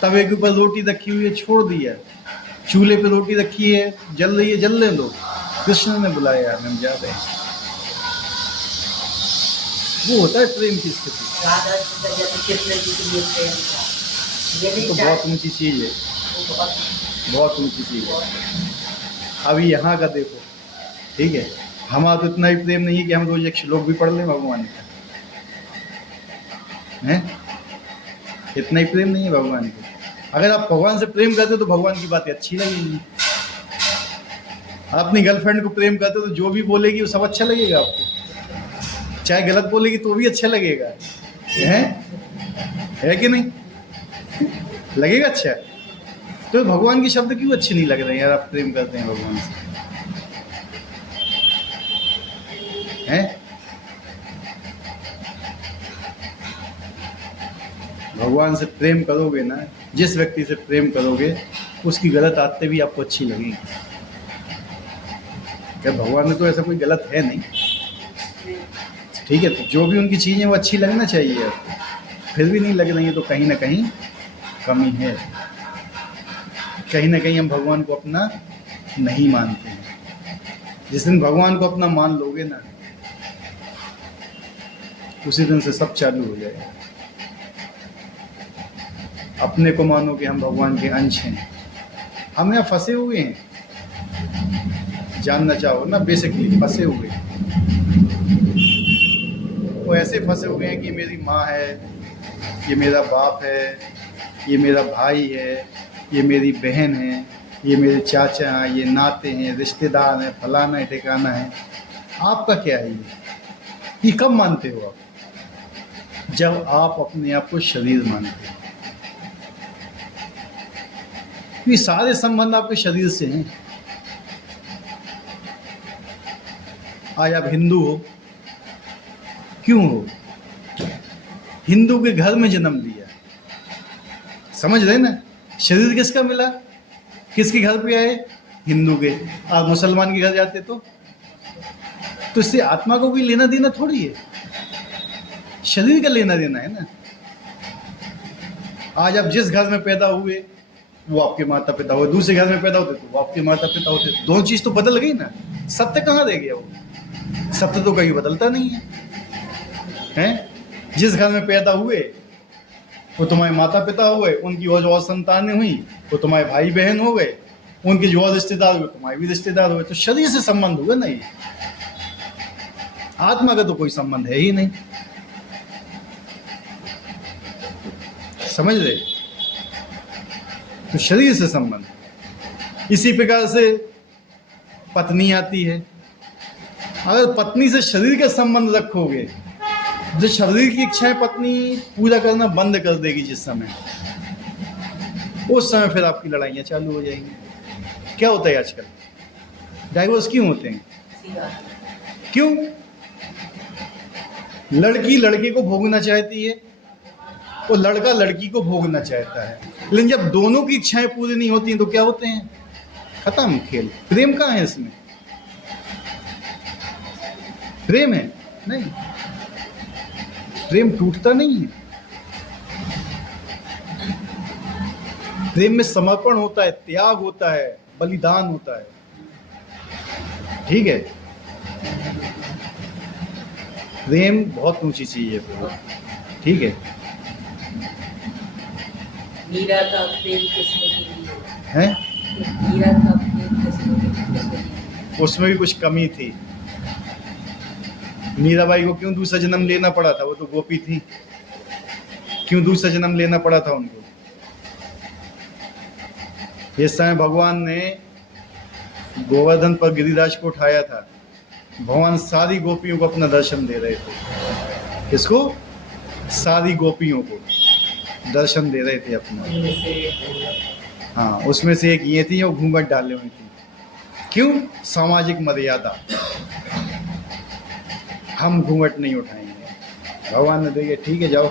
तवे के ऊपर रोटी रखी हुई है, छोड़ दिया। चूल्हे पे रोटी रखी है, जल रही है, जलने दो, कृष्ण ने बुलाया, हम जा रहे हैं। वो होता है प्रेम की स्थिति। राधा सीता जैसे कृष्ण जी के लिए प्रेम था, ये तो भी बहुत ऊंची चीज़ है, वो बहुत ऊंची चीज़ है। अभी यहाँ का देखो, ठीक है, हमारा तो इतना ही प्रेम नहीं है कि हम रोज एक श्लोक भी पढ़ लें भगवान का, हैं? इतना ही प्रेम नहीं है भगवान को। अगर आप भगवान से प्रेम करते हो तो भगवान की बातें अच्छी लगेंगी। आप अपनी गर्लफ्रेंड को प्रेम करते हो तो जो भी बोलेगी वो सब अच्छा लगेगा आपको, चाहे गलत बोलेगी तो भी अच्छा लगेगा, है कि नहीं? लगेगा अच्छा। तो भगवान के शब्द क्यों अच्छे नहीं लग रहे हैं यार? आप प्रेम करते हैं भगवान से, हैं? भगवान से प्रेम करोगे ना, जिस व्यक्ति से प्रेम करोगे उसकी गलत आदतें भी आपको अच्छी लगेंगी। क्या भगवान में तो ऐसा कोई गलत है नहीं, ठीक है? तो जो भी उनकी चीज़ें वो अच्छी लगना चाहिए आपको, फिर भी नहीं लग रही है तो कहीं ना कहीं कमी है, कहीं ना कहीं हम भगवान को अपना नहीं मानते हैं। जिस दिन भगवान को अपना मान लोगे ना, उसी दिन से सब चालू हो जाएगा। अपने को मानो कि हम भगवान के अंश हैं। हम यहाँ फंसे हुए हैं, जानना चाहो ना, बेसिकली फंसे हुए हैं। वो ऐसे फंसे हुए हैं कि मेरी माँ है, ये मेरा बाप है, ये मेरा भाई है, ये मेरी बहन है, ये मेरे चाचा हैं, ये नाते हैं, रिश्तेदार हैं, फलाना है, ठिकाना है। आपका क्या है ये कब मानते हो आप? जब आप अपने आप को शरीर मानते हो। ये सारे संबंध आपके शरीर से हैं। आज आप हिंदू हो, क्यों हो? हिंदू के घर में जन्म लिया, समझ रहे ना? शरीर किसका मिला? किसके घर पे आए? हिंदू के। आप मुसलमान के घर जाते तो इससे आत्मा को भी लेना देना थोड़ी है, शरीर का लेना देना है ना। आज आप जिस घर में पैदा हुए वो आपके माता पिता हुए, दूसरे घर में पैदा होते तो वो आपके माता पिता होते। दोनों चीज तो बदल गई ना। सत्य कहाँ रह गया? वो सत्य तो कहीं बदलता नहीं है, हैं? जिस घर में पैदा हुए वो तुम्हारे माता पिता हुए, उनकी और संतानें हुई, वो तुम्हारे भाई बहन हो गए, उनके जो और रिश्तेदार हुए तुम्हारे भी रिश्तेदार हुए। तो शरीर से संबंध हुआ नहीं, आत्मा का तो कोई संबंध है ही नहीं। समझ रहे? तो शरीर से संबंध। इसी प्रकार से पत्नी आती है। अगर पत्नी से शरीर का संबंध रखोगे, जो शरीर की इच्छाएं पत्नी पूरा करना बंद कर देगी जिस समय, उस समय फिर आपकी लड़ाइयाँ चालू हो जाएंगी। क्या होता है आजकल? डाइवोर्स क्यों होते हैं? क्यों? लड़की लड़के को भोगना चाहती है और लड़का लड़की को भोगना चाहता है, लेकिन जब दोनों की इच्छाएं पूरी नहीं होती हैं तो क्या होते हैं? खत्म खेल। प्रेम कहाँ है इसमें? प्रेम है? नहीं, प्रेम टूटता नहीं है। प्रेम में समर्पण होता है, त्याग होता है, बलिदान होता है, ठीक है? प्रेम बहुत ऊंची चीज है, ठीक है? मीरा का प्रेम किसने किया हैं? मीरा का प्रेम किसने किया? उसमें भी कुछ कमी थी। मीराबाई को क्यों दूसरा जन्म लेना पड़ा था? वो तो गोपी थी, क्यों दूसरा जन्म लेना पड़ा था उनको? इस समय भगवान ने गोवर्धन पर गिरिराज को उठाया था, भगवान सारी गोपियों को अपना दर्शन दे रहे थे। किसको? सारी गोपियों को दर्शन दे रहे थे अपना। हाँ, उसमें से एक ये थी जो घूंघट डाले हुई थी। क्यों? सामाजिक मर्यादा। हम घूंघट नहीं उठाएंगे। भगवान ने देखे ठीक है, जाओ,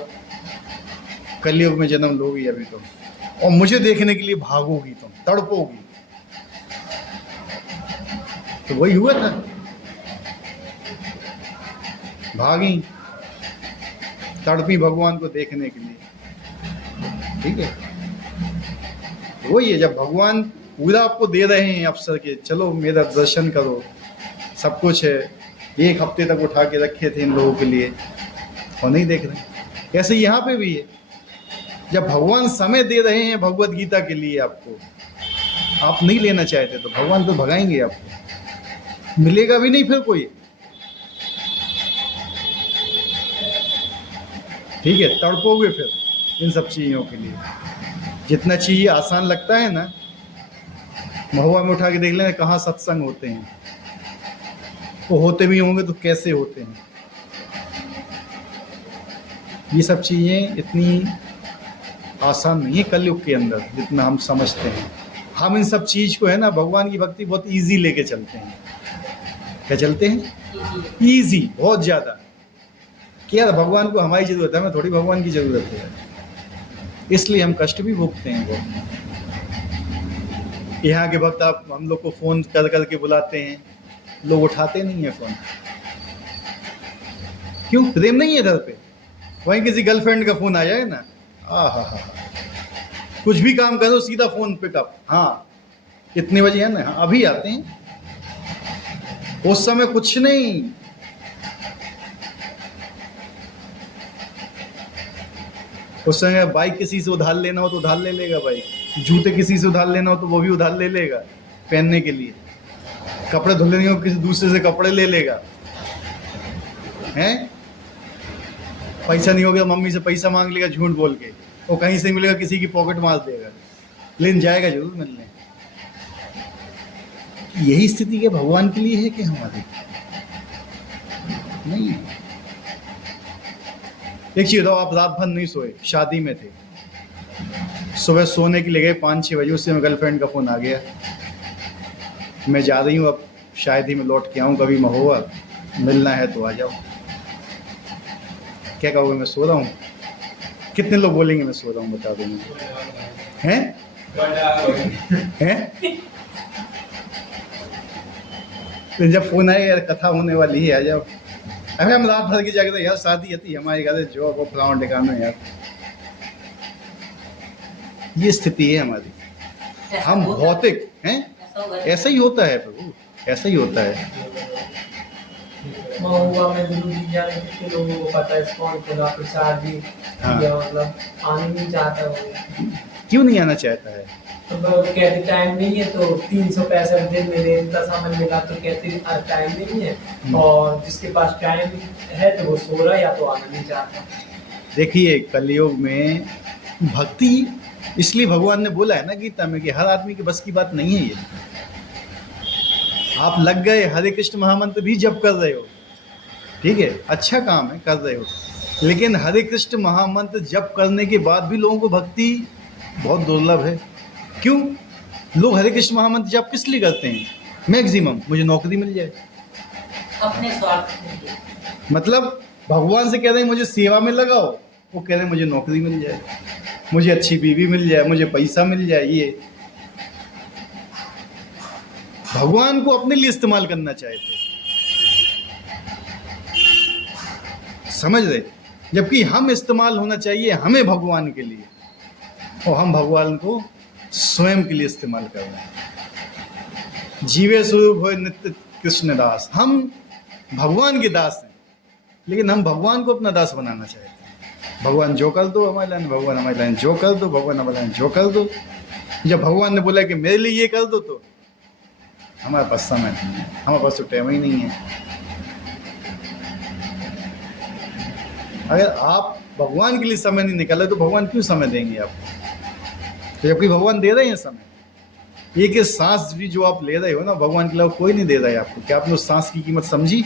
कलयुग में जन्म लोगी अभी तुम, और मुझे देखने के लिए भागोगी, तुम तड़पोगी। तो वही हुआ था, भागी, तड़पी भगवान को देखने के लिए, ठीक है? वही है, जब भगवान पूरा आपको दे रहे हैं अवसर के, चलो मेरा दर्शन करो, सब कुछ है, एक हफ्ते तक उठा के रखे थे इन लोगों के लिए और नहीं देख रहे। ऐसे यहाँ पे भी है, जब भगवान समय दे रहे हैं भगवत गीता के लिए आपको, आप नहीं लेना चाहते तो भगवान तो भगाएंगे आपको, मिलेगा भी नहीं फिर कोई, ठीक है? तड़पोगे फिर इन सब चीज़ों के लिए। जितना चीज़ आसान लगता है ना, महुआ में उठा के देख लेना कहाँ सत्संग होते हैं, वो होते भी होंगे तो कैसे होते हैं। ये सब चीज़ें इतनी आसान नहीं है कलयुग के अंदर जितना हम समझते हैं। हम इन सब चीज़ को है ना, भगवान की भक्ति बहुत इजी लेके चलते हैं। क्या चलते हैं? कीजिए। ईजी, बहुत ज़्यादा कि यार भगवान को हमारी ज़रूरत है, हमें थोड़ी भगवान की ज़रूरत है, इसलिए हम कष्ट भी भोगते हैं वो। यहाँ के भक्त आप हम लोग को फ़ोन कर कर के बुलाते हैं, लोग उठाते नहीं हैं फ़ोन। क्यों? प्रेम नहीं है इधर पे। वहीं किसी गर्लफ्रेंड का फ़ोन आ जाए ना, हा, कुछ भी काम करो सीधा फ़ोन पिकअप, हाँ इतने बजे है ना, हाँ अभी आते हैं। उस समय कुछ नहीं, उस समय बाइक किसी से उधार लेना हो तो उधार ले लेगा बाइक, जूते किसी से उधार लेना हो तो वो भी उधार ले लेगा पहनने के लिए, कपड़े धुलने हो किसी दूसरे से कपड़े ले लेगा, हैं? पैसा नहीं हो गया मम्मी से पैसा मांग लेगा झूठ बोल के, वो कहीं से मिलेगा किसी की पॉकेट मार देगा, लेकिन जाएगा जरूर मिलने। यही स्थिति क्या भगवान के लिए है कि हमारी? नहीं। एक चीज बताओ, आप रात भर नहीं सोए, शादी में थे, सुबह सोने के लिए गए 5-6 बजे, उससे में गर्लफ्रेंड का फ़ोन आ गया, मैं जा रही हूँ अब, शायद ही मैं लौट के आऊँ, कभी महुआ मिलना है तो आ जाओ। क्या कहोगे? मैं सो रहा हूँ? कितने लोग बोलेंगे मैं सो रहा हूँ? बता दो मुझे। हैं? तो जब फ़ोन आए यार कथा होने वाली है, आ जाओ। अरे हम रात भर की जाके यार शादी थी हमारे घर, जो वो फलाना ठिकाना यार। ये स्थिति है हमारी, हम भौतिक हैं। ऐसा ही होता है प्रभु, ऐसा ही होता है। महुआ में गुरु जी जाने कितने लोगों को पता है, कौन खुदा प्रसाद जी हाँ। या मतलब आने नहीं चाहता वो, क्यों नहीं आना चाहता है? तो वो कहते टाइम नहीं है, तो 365 दिन में रेत समय मिला तो कहते टाइम नहीं है, और जिसके पास टाइम है तो वो सो रहा या तो आना नहीं चाहता। देखिए कलयुग में भक्ति, इसलिए भगवान ने बोला है ना गीता में कि हर आदमी के बस की बात नहीं है ये। आप लग गए हरे कृष्ण महामंत्र भी जप कर रहे हो, ठीक है, अच्छा काम है, कर रहे हो, लेकिन हरे कृष्ण महामंत्र जप करने के बाद भी लोगों को भक्ति बहुत दुर्लभ है। क्यों? लोग हरे कृष्ण महामंत्र जप किस लिए करते हैं? मैक्सिमम मुझे नौकरी मिल जाए, अपने स्वार्थ के लिए। मतलब भगवान से कह रहे हैं मुझे सेवा में लगाओ, वो कह रहे हैं मुझे नौकरी मिल जाए, मुझे अच्छी बीवी मिल जाए, मुझे पैसा मिल जाए। ये भगवान को अपने लिए इस्तेमाल करना चाहते, समझ रहे? जबकि हम इस्तेमाल होना चाहिए हमें भगवान के लिए, और हम भगवान को स्वयं के लिए इस्तेमाल कर रहे हैं। जीवे स्वरूप हो नित्य कृष्ण दास, हम भगवान के दास हैं, लेकिन हम भगवान को अपना दास बनाना चाहते हैं। भगवान जो कर दो हमारे लाइन, भगवान हमारे लाइन जो कर दो, भगवान हमारे लाइन जो कर दो। जब भगवान ने बोला कि मेरे लिए ये कर दो, तो हमारे पास समय नहीं है, हमारे पास तो टाइम ही नहीं है। अगर आप भगवान के लिए समय नहीं निकाले तो भगवान क्यों समय देंगे आपको? तो जबकि भगवान दे रहे हैं समय, एक सांस भी जो आप ले रहे हो ना, भगवान के अलावा कोई नहीं दे रहा है आपको। क्या आपने उस सांस की कीमत समझी?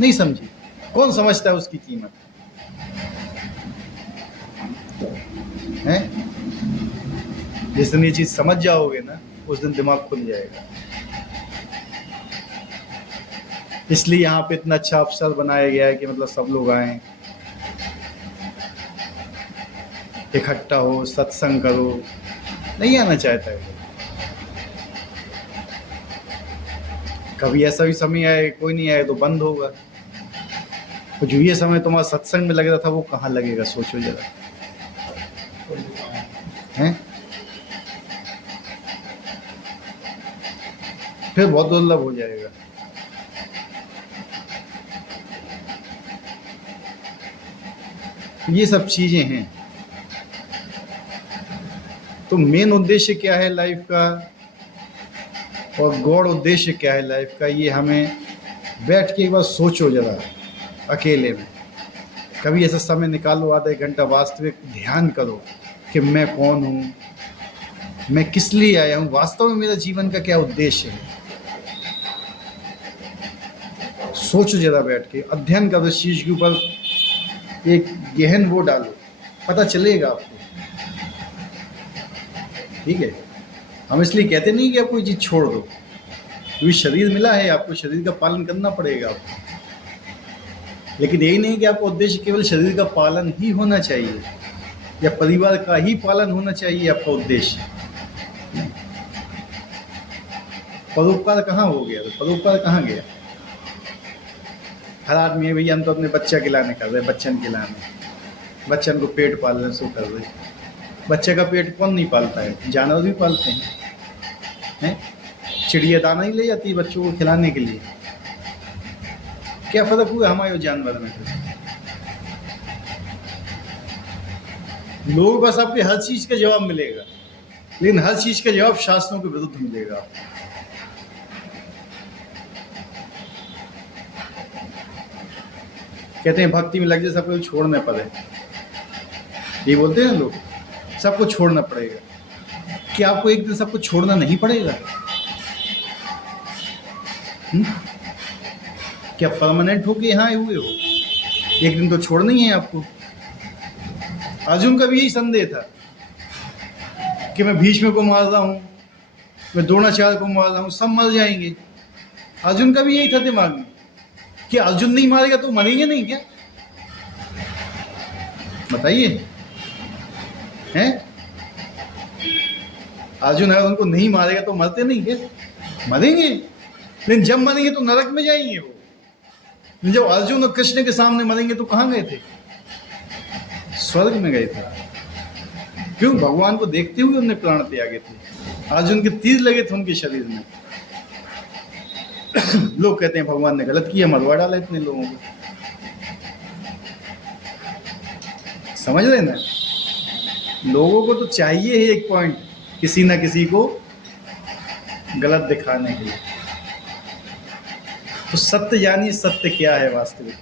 नहीं समझी। कौन समझता है उसकी कीमत है? जिस दिन ये चीज समझ जाओगे ना, उस दिन दिमाग खुल जाएगा। इसलिए यहाँ पे इतना अच्छा अवसर बनाया गया है कि मतलब सब लोग आए, इकट्ठा हो, सत्संग करो। नहीं आना चाहता है कभी ऐसा भी समय आए कोई नहीं आए तो बंद होगा। तो जो ये समय तुम्हारा सत्संग में लग रहा था वो कहाँ लगेगा? सोचो जरा, हैं? फिर बहुत दुर्लभ हो जाएगा। ये सब चीजें हैं। तो मेन उद्देश्य क्या है लाइफ का, और गॉड उद्देश्य क्या है लाइफ का, ये हमें बैठ के एक बार सोचो जरा अकेले में। कभी ऐसा समय निकालो, आधा एक घंटा वास्तविक ध्यान करो कि मैं कौन हूँ, मैं किस लिए आया हूँ, वास्तव में मेरा जीवन का क्या उद्देश्य है। सोचो जरा, बैठ के अध्ययन करो इस चीज़ के ऊपर, एक गहन वो डालो, पता चलेगा आपको। ठीक है, हम इसलिए कहते नहीं कि आप कोई चीज़ छोड़ दो, क्योंकि शरीर मिला है आपको, शरीर का पालन करना पड़ेगा आपको। लेकिन यही नहीं कि आपका उद्देश्य केवल शरीर का पालन ही होना चाहिए या परिवार का ही पालन होना चाहिए आपका उद्देश्य। परोपकार कहाँ हो गया? तो परोपकार कहाँ गया? हर आदमी है भैया हम तो अपने बच्चा खिलाने कर रहे, बच्चन खिलाने, बच्चन को पेट पाल रहे, सो कर रहे। बच्चे का पेट कौन नहीं पालता है? जानवर भी पालते हैं। चिड़िया दाना ही ले जाती है बच्चों को खिलाने के लिए। क्या फर्क हुआ हमारे जानवर में? लोगों को बस आपके हर चीज का जवाब मिलेगा, लेकिन हर चीज का जवाब शास्त्रों के विरुद्ध मिलेगा। कहते हैं भक्ति में लग जाए सबको छोड़ना पड़े, ये बोलते हैं ना लोग, सबको छोड़ना पड़ेगा। क्या आपको एक दिन सबको छोड़ना नहीं पड़ेगा? क्या परमानेंट हो के यहाँ हुए हो? एक दिन तो छोड़ना ही है आपको। अर्जुन का भी यही संदेह था कि मैं भीष्म को मार रहा हूँ, मैं द्रोणाचार्य को मार रहा हूँ, सब मर जाएंगे। अर्जुन का भी यही था दिमाग में कि अर्जुन नहीं मारेगा तो मरेंगे नहीं क्या? बताइए, हैं? अर्जुन अगर उनको नहीं मारेगा तो मरते नहीं क्या? मरेंगे, लेकिन जब मरेंगे तो नरक में जाएंगे वो। जब अर्जुन और कृष्ण के सामने मरेंगे तो कहाँ गए थे? स्वर्ग में गए थे। क्यों? भगवान को देखते हुए उन्हें प्राण त्यागे थे। अर्जुन के तीर लगे थे उनके शरीर में। लोग कहते हैं भगवान ने गलत किया, मरवा डाला इतने लोगों को। समझ रहे ना? लोगों को तो चाहिए ही एक पॉइंट, किसी ना किसी को गलत दिखाने के लिए। तो सत्य जानिए, सत्य क्या है वास्तविक।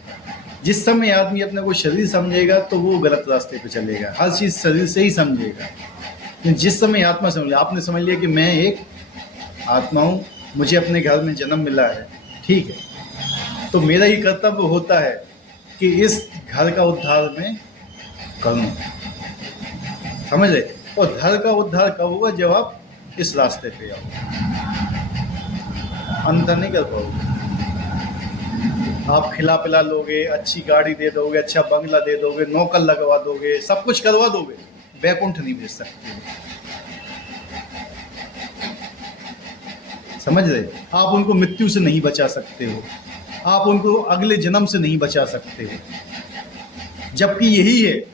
जिस समय आदमी अपने को शरीर समझेगा तो वो गलत रास्ते पे चलेगा, हर चीज़ शरीर से ही समझेगा। लेकिन जिस समय आत्मा समझ लिया, आपने समझ लिया कि मैं एक आत्मा हूँ, मुझे अपने घर में जन्म मिला है, ठीक है, तो मेरा ही कर्तव्य होता है कि इस घर का उद्धार मैं करूँ। समझ रहे? और घर का उद्धार कब होगा? जब आप इस रास्ते पे आओ, अंतर नहीं कर पाओगे। आप खिला पिला लोगे, अच्छी गाड़ी दे दोगे, अच्छा बंगला दे दोगे, नौकर लगवा दोगे, सब कुछ करवा दोगे, बैकुंठ नहीं भेज सकते। समझ रहे? आप उनको मृत्यु से नहीं बचा सकते हो, आप उनको अगले जन्म से नहीं बचा सकते हो। जबकि यही है,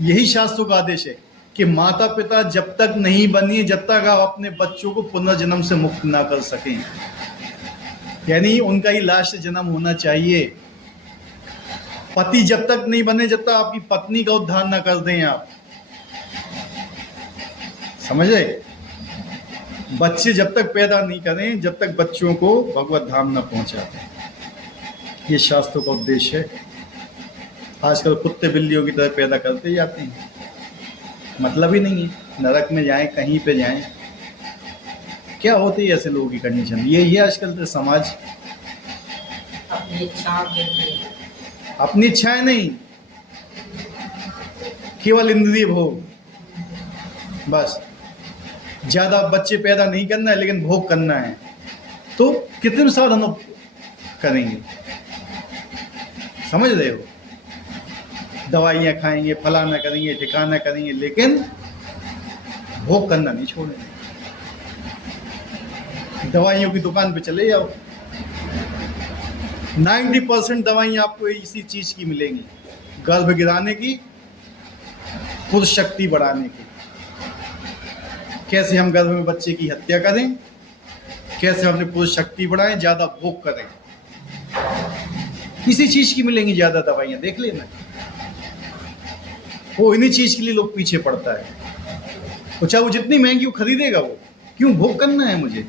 यही शास्त्रों का आदेश है कि माता पिता जब तक नहीं बनिए, जब तक आप अपने बच्चों को पुनर्जन्म से मुक्त ना कर सकें। यानी उनका ही लास्ट जन्म होना चाहिए। पति जब तक नहीं बने, जब तक आपकी पत्नी का उद्धार ना कर दें आप। समझ रहे? बच्चे जब तक पैदा नहीं करें, जब तक बच्चों को भगवत धाम ना पहुंचाते। ये शास्त्रों का उद्देश्य है। आजकल कुत्ते बिल्लियों की तरह पैदा करते जाते हैं, मतलब ही नहीं है। नरक में जाएं, कहीं पे जाएं, क्या होती है ऐसे लोगों की कंडीशन? ये आजकल तो समाज अपनी इच्छाओं के लिए, अपनी इच्छाएं नहीं, केवल इंद्रिय भोग, बस। ज्यादा बच्चे पैदा नहीं करना है, लेकिन भोग करना है, तो कितने साधन करेंगे। समझ रहे हो? दवाइयाँ खाएंगे, फलाना करेंगे, ठिकाना करेंगे, लेकिन भोग करना नहीं छोड़ेंगे। दवाइयों की दुकान पे चले जाओ, 90% दवाइयाँ आपको इसी चीज की मिलेंगी, गर्भ गिराने की, पुरुष शक्ति बढ़ाने की। कैसे हम गर्भ में बच्चे की हत्या करें, कैसे हम अपनी पुरुष शक्ति बढ़ाएं, ज्यादा भोग करें, इसी चीज की मिलेंगी ज्यादा दवाइयाँ। देख लेना, वो इन्हीं चीज के लिए लोग पीछे पड़ता है। तो चाहे वो जितनी महंगी वो खरीदेगा, वो क्यों? भोग करना है मुझे।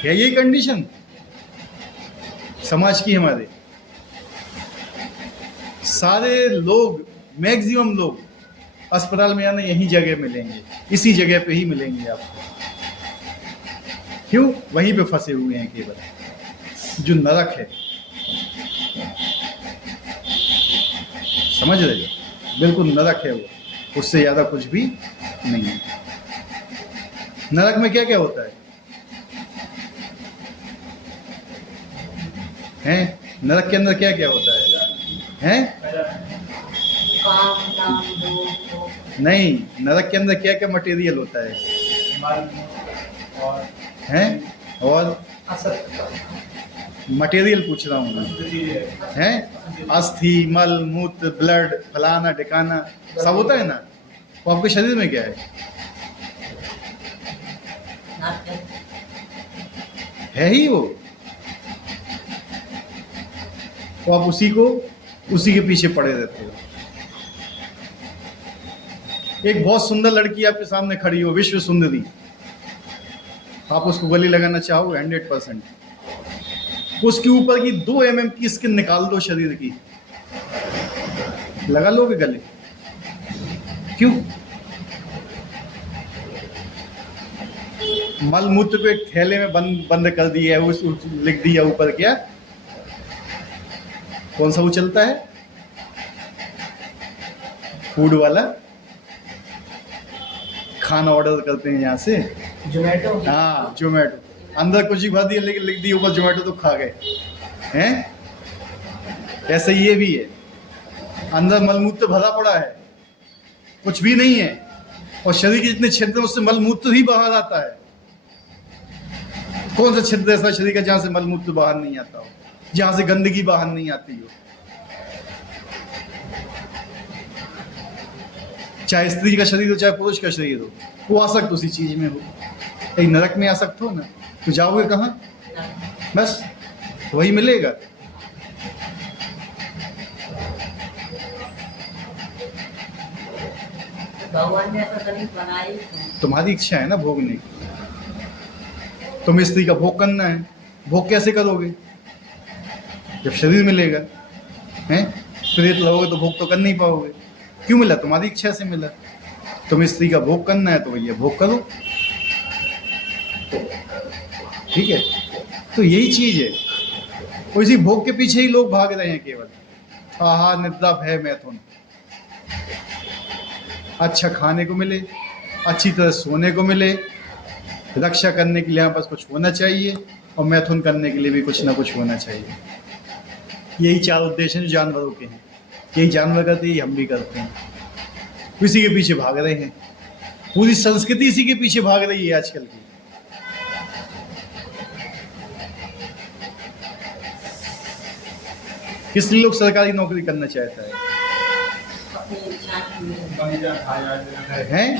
क्या यही कंडीशन समाज की? हमारे सारे लोग, मैक्सिमम लोग अस्पताल में आना यही जगह मिलेंगे, इसी जगह पे ही मिलेंगे आपको। क्यों? वहीं पे फंसे हुए हैं केवल, जो नरक है। समझ रहे हो? बिल्कुल नरक है वो, उससे ज़्यादा कुछ भी नहीं है। नरक में क्या क्या होता है? हैं? नरक के अंदर क्या क्या होता है? हैं? काम नाम भोग नहीं, नरक के अंदर क्या क्या मटेरियल होता है? और हैं? और असत मटेरियल पूछ रहा हूँ मैं। हैं? अस्थि, मल, मूत्र, ब्लड, फलाना ढिकाना सब होता है ना। तो आपके शरीर में क्या है? है ही वो। तो आप उसी के पीछे पड़े रहते हो। एक बहुत सुंदर लड़की आपके सामने खड़ी हो, विश्व सुंदरी, आप उसको गले लगाना चाहोगे 100%। उसके ऊपर की 2 mm की स्किन निकाल दो शरीर की, लगा लोगे गले? क्यों? मल मूत्र को एक थैले में बंद कर दिया है, उस लिख दिया ऊपर क्या, कौन सा वो चलता है फूड वाला, खाना ऑर्डर करते हैं यहाँ से, जोमेटो। हाँ जोमेटो, अंदर कुछ ही भर दिया लेकिन लिख दिया ऊपर जोमेटो, तो खा गए हैं। ऐसे ये भी है, अंदर मलमूत्र भरा पड़ा है, कुछ भी नहीं है, और शरीर के जितने छिद्र हैं उससे मलमूत्र ही बाहर आता है। कौन सा छिद्र ऐसा शरीर का जहां से मलमूत्र बाहर नहीं आता हो, जहां से गंदगी बाहर नहीं आती हो? चाहे स्त्री का शरीर हो चाहे पुरुष का शरीर हो, वो आसक्त उसी चीज में हो। कहीं नरक में आसक्त हो ना, तो जाओगे कहाँ? बस वही मिलेगा। भगवान ने ऐसा शरीर बनाई। तुम्हारी इच्छा है ना भोगने की, तुम्हें स्त्री का भोग करना है, भोग कैसे करोगे? जब शरीर मिलेगा, हैं? प्रेत रहोगे तो भोग तो कर नहीं पाओगे। क्यों मिला? तुम्हारी इच्छा से मिला। तुम्हें स्त्री का भोग करना है तो भैया भोग करो, ठीक है? तो यही चीज है, और इसी भोग के पीछे ही लोग भाग रहे हैं केवल। आहार निद्रा भय मैथुन, अच्छा खाने को मिले, अच्छी तरह सोने को मिले, रक्षा करने के लिए यहाँ पास कुछ होना चाहिए, और मैथुन करने के लिए भी कुछ ना कुछ होना चाहिए। यही 4 उद्देश्य हैं जो जानवरों के हैं। यही जानवर करते हैं, यही हम भी करते हैं, इसी के पीछे भाग रहे हैं। पूरी संस्कृति इसी के पीछे भाग रही है आजकल की। किस लिए लोग सरकारी नौकरी करना चाहता है? अपनी इच्छा की हैं?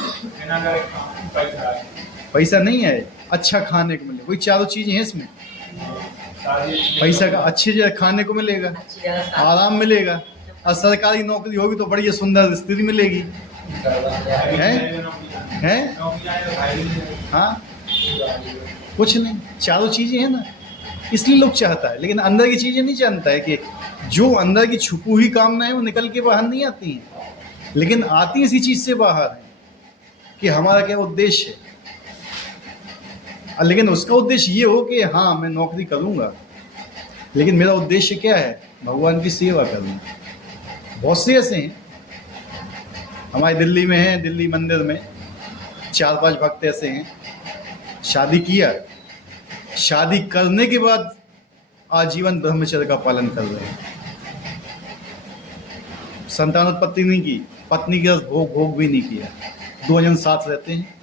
पैसा नहीं है, अच्छा खाने को मिले, वही 4 चीजें हैं इसमें। पैसा का अच्छी जगह खाने को मिलेगा, अच्छी जगह शादी आराम मिलेगा, और सरकारी नौकरी होगी तो बढ़िया सुंदर स्त्री मिलेगी, हैं? हाँ, कुछ नहीं, 4 चीजें हैं ना, इसलिए लोग चाहता है। लेकिन अंदर की चीजें नहीं जानता है कि जो अंदर की छुपी हुई कामना है वो निकल के बाहर नहीं आती हैं, लेकिन आती इसी चीज से बाहर है कि हमारा क्या उद्देश्य है। लेकिन उसका उद्देश्य ये हो कि हाँ मैं नौकरी करूँगा, लेकिन मेरा उद्देश्य क्या है? भगवान की सेवा करना। बहुत से ऐसे हैं हमारे दिल्ली में हैं, दिल्ली मंदिर में 4-5 भक्त ऐसे हैं, शादी किया, शादी करने के बाद आजीवन ब्रह्मचर्य का पालन कर रहे हैं, संतानोत्पत्ति नहीं की, पत्नी के साथ भोग भी नहीं किया, 2 जन साथ रहते हैं,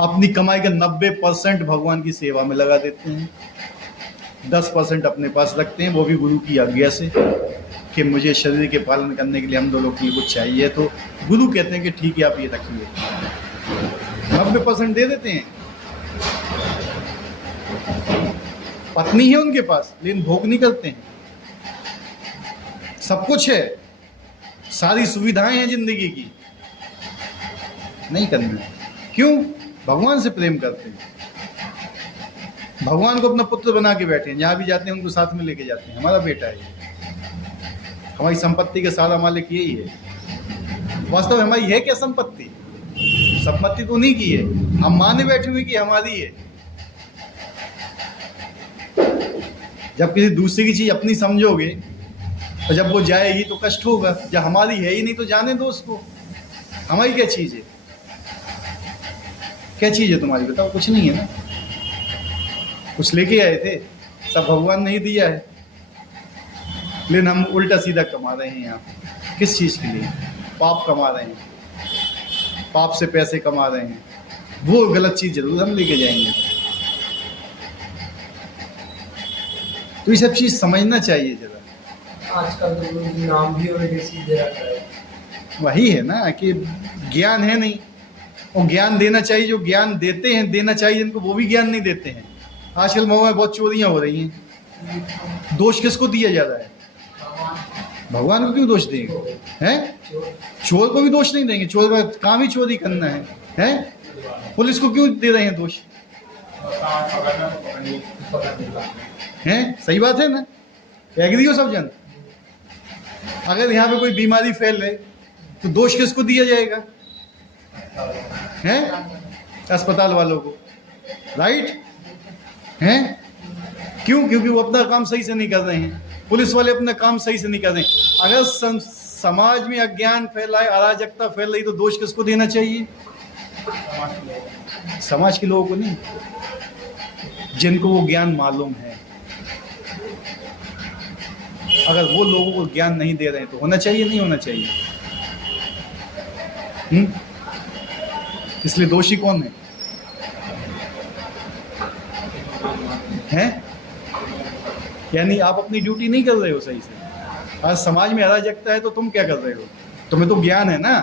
अपनी कमाई का 90% भगवान की सेवा में लगा देते हैं, 10% अपने पास रखते हैं, वो भी गुरु की आज्ञा से कि मुझे शरीर के पालन करने के लिए हम दोनों के लिए कुछ चाहिए, तो गुरु कहते हैं कि ठीक है आप ये रखिए, 90% दे देते हैं। पत्नी है उनके पास लेकिन भोग नहीं करते हैं, सब कुछ है, सारी सुविधाएं हैं जिंदगी की, नहीं करना है। क्यों? भगवान से प्रेम करते हैं, भगवान को अपना पुत्र बना के बैठे हैं, जहाँ भी जाते हैं उनको साथ में लेके जाते हैं, हमारा बेटा है, हमारी संपत्ति का सारा मालिक यही है। वास्तव में हमारी है क्या संपत्ति? संपत्ति तो नहीं की है, हम माने बैठे हुए कि हमारी है। जब किसी दूसरे की चीज अपनी समझोगे और जब वो जाएगी तो कष्ट होगा, जब हमारी है ही नहीं तो जाने दो उसको, हमारी क्या चीज है? क्या चीज़ है तुम्हारी, बताओ। कुछ नहीं है ना। कुछ लेके आए थे, सब भगवान ने ही दिया है, लेकिन हम उल्टा सीधा कमा रहे हैं यहाँ। किस चीज़ के लिए? पाप कमा रहे हैं, पाप से पैसे कमा रहे हैं। वो गलत चीज़ जरूर हम लेके जाएंगे। तो ये सब चीज़ समझना चाहिए जरा। आजकल तो लोग नाम भी उल्टे सीधे रख रहे हैं। वही है ना कि ज्ञान है नहीं, और ज्ञान देना चाहिए, जो ज्ञान देते हैं देना चाहिए इनको, वो भी ज्ञान नहीं देते हैं। आजकल मऊ में बहुत चोरियां हो रही हैं। दोष किसको दिया जा रहा है? भगवान को क्यों दोष देंगे? हैं? चोर को भी दोष नहीं देंगे, चोर का काम ही चोरी करना है। हैं? पुलिस को क्यों दे रहे हैं दोष? हैं? सही बात है ना? एग्री हो सब जन? अगर यहाँ पे कोई बीमारी फैले तो दोष किसको दिया जाएगा? हैं? अस्पताल वालों को, राइट? हैं? क्यों? क्योंकि वो अपना काम सही से नहीं कर रहे हैं। पुलिस वाले अपना काम सही से नहीं कर रहे हैं। अगर समाज में अज्ञान फैला है, अराजकता फैल रही, तो दोष किसको देना चाहिए? समाज के लोगों को नहीं, जिनको वो ज्ञान मालूम है। अगर वो लोगों को ज्ञान नहीं दे रहे हैं तो होना चाहिए, नहीं होना चाहिए? इसलिए दोषी कौन है? हैं? यानी आप अपनी ड्यूटी नहीं कर रहे हो सही से। आज समाज में अराजकता है तो तुम क्या कर रहे हो? तुम्हें तो ज्ञान है ना,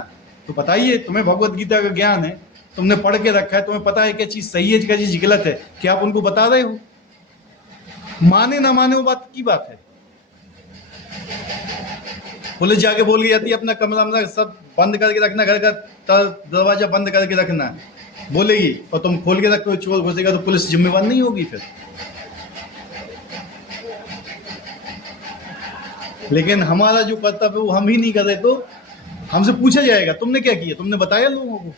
तो बताइए। तुम्हें भगवत गीता का ज्ञान है, तुमने पढ़ के रखा है, तुम्हें पता है क्या चीज़ सही है क्या चीज़ गलत है, क्या आप उनको बता रहे हो? माने ना माने वो बात की बात है। पुलिस जाके बोल के जाती है अपना कमरा सब बंद करके रखना, घर का दरवाजा बंद करके रखना, बोलेगी, और तुम खोल के रखो, चोर घुसेगा तो पुलिस जिम्मेवार नहीं होगी फिर? लेकिन हमारा जो कर्तव्य है वो हम ही नहीं कर रहे, तो हमसे पूछा जाएगा तुमने क्या किया, तुमने बताया लोगों को?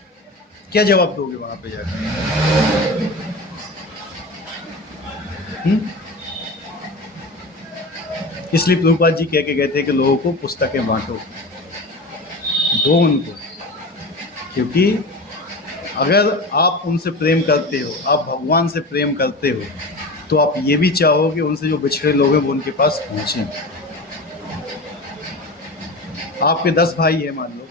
क्या जवाब दोगे वहां पे जाकर? इसलिए प्रभुपाद जी कह के गए थे कि लोगों को पुस्तकें बांटो, दो उनको। क्योंकि अगर आप उनसे प्रेम करते हो, आप भगवान से प्रेम करते हो, तो आप ये भी चाहोगे उनसे जो बिछड़े लोग हैं वो उनके पास पहुँचें। आपके 10 भाई हैं मान लो,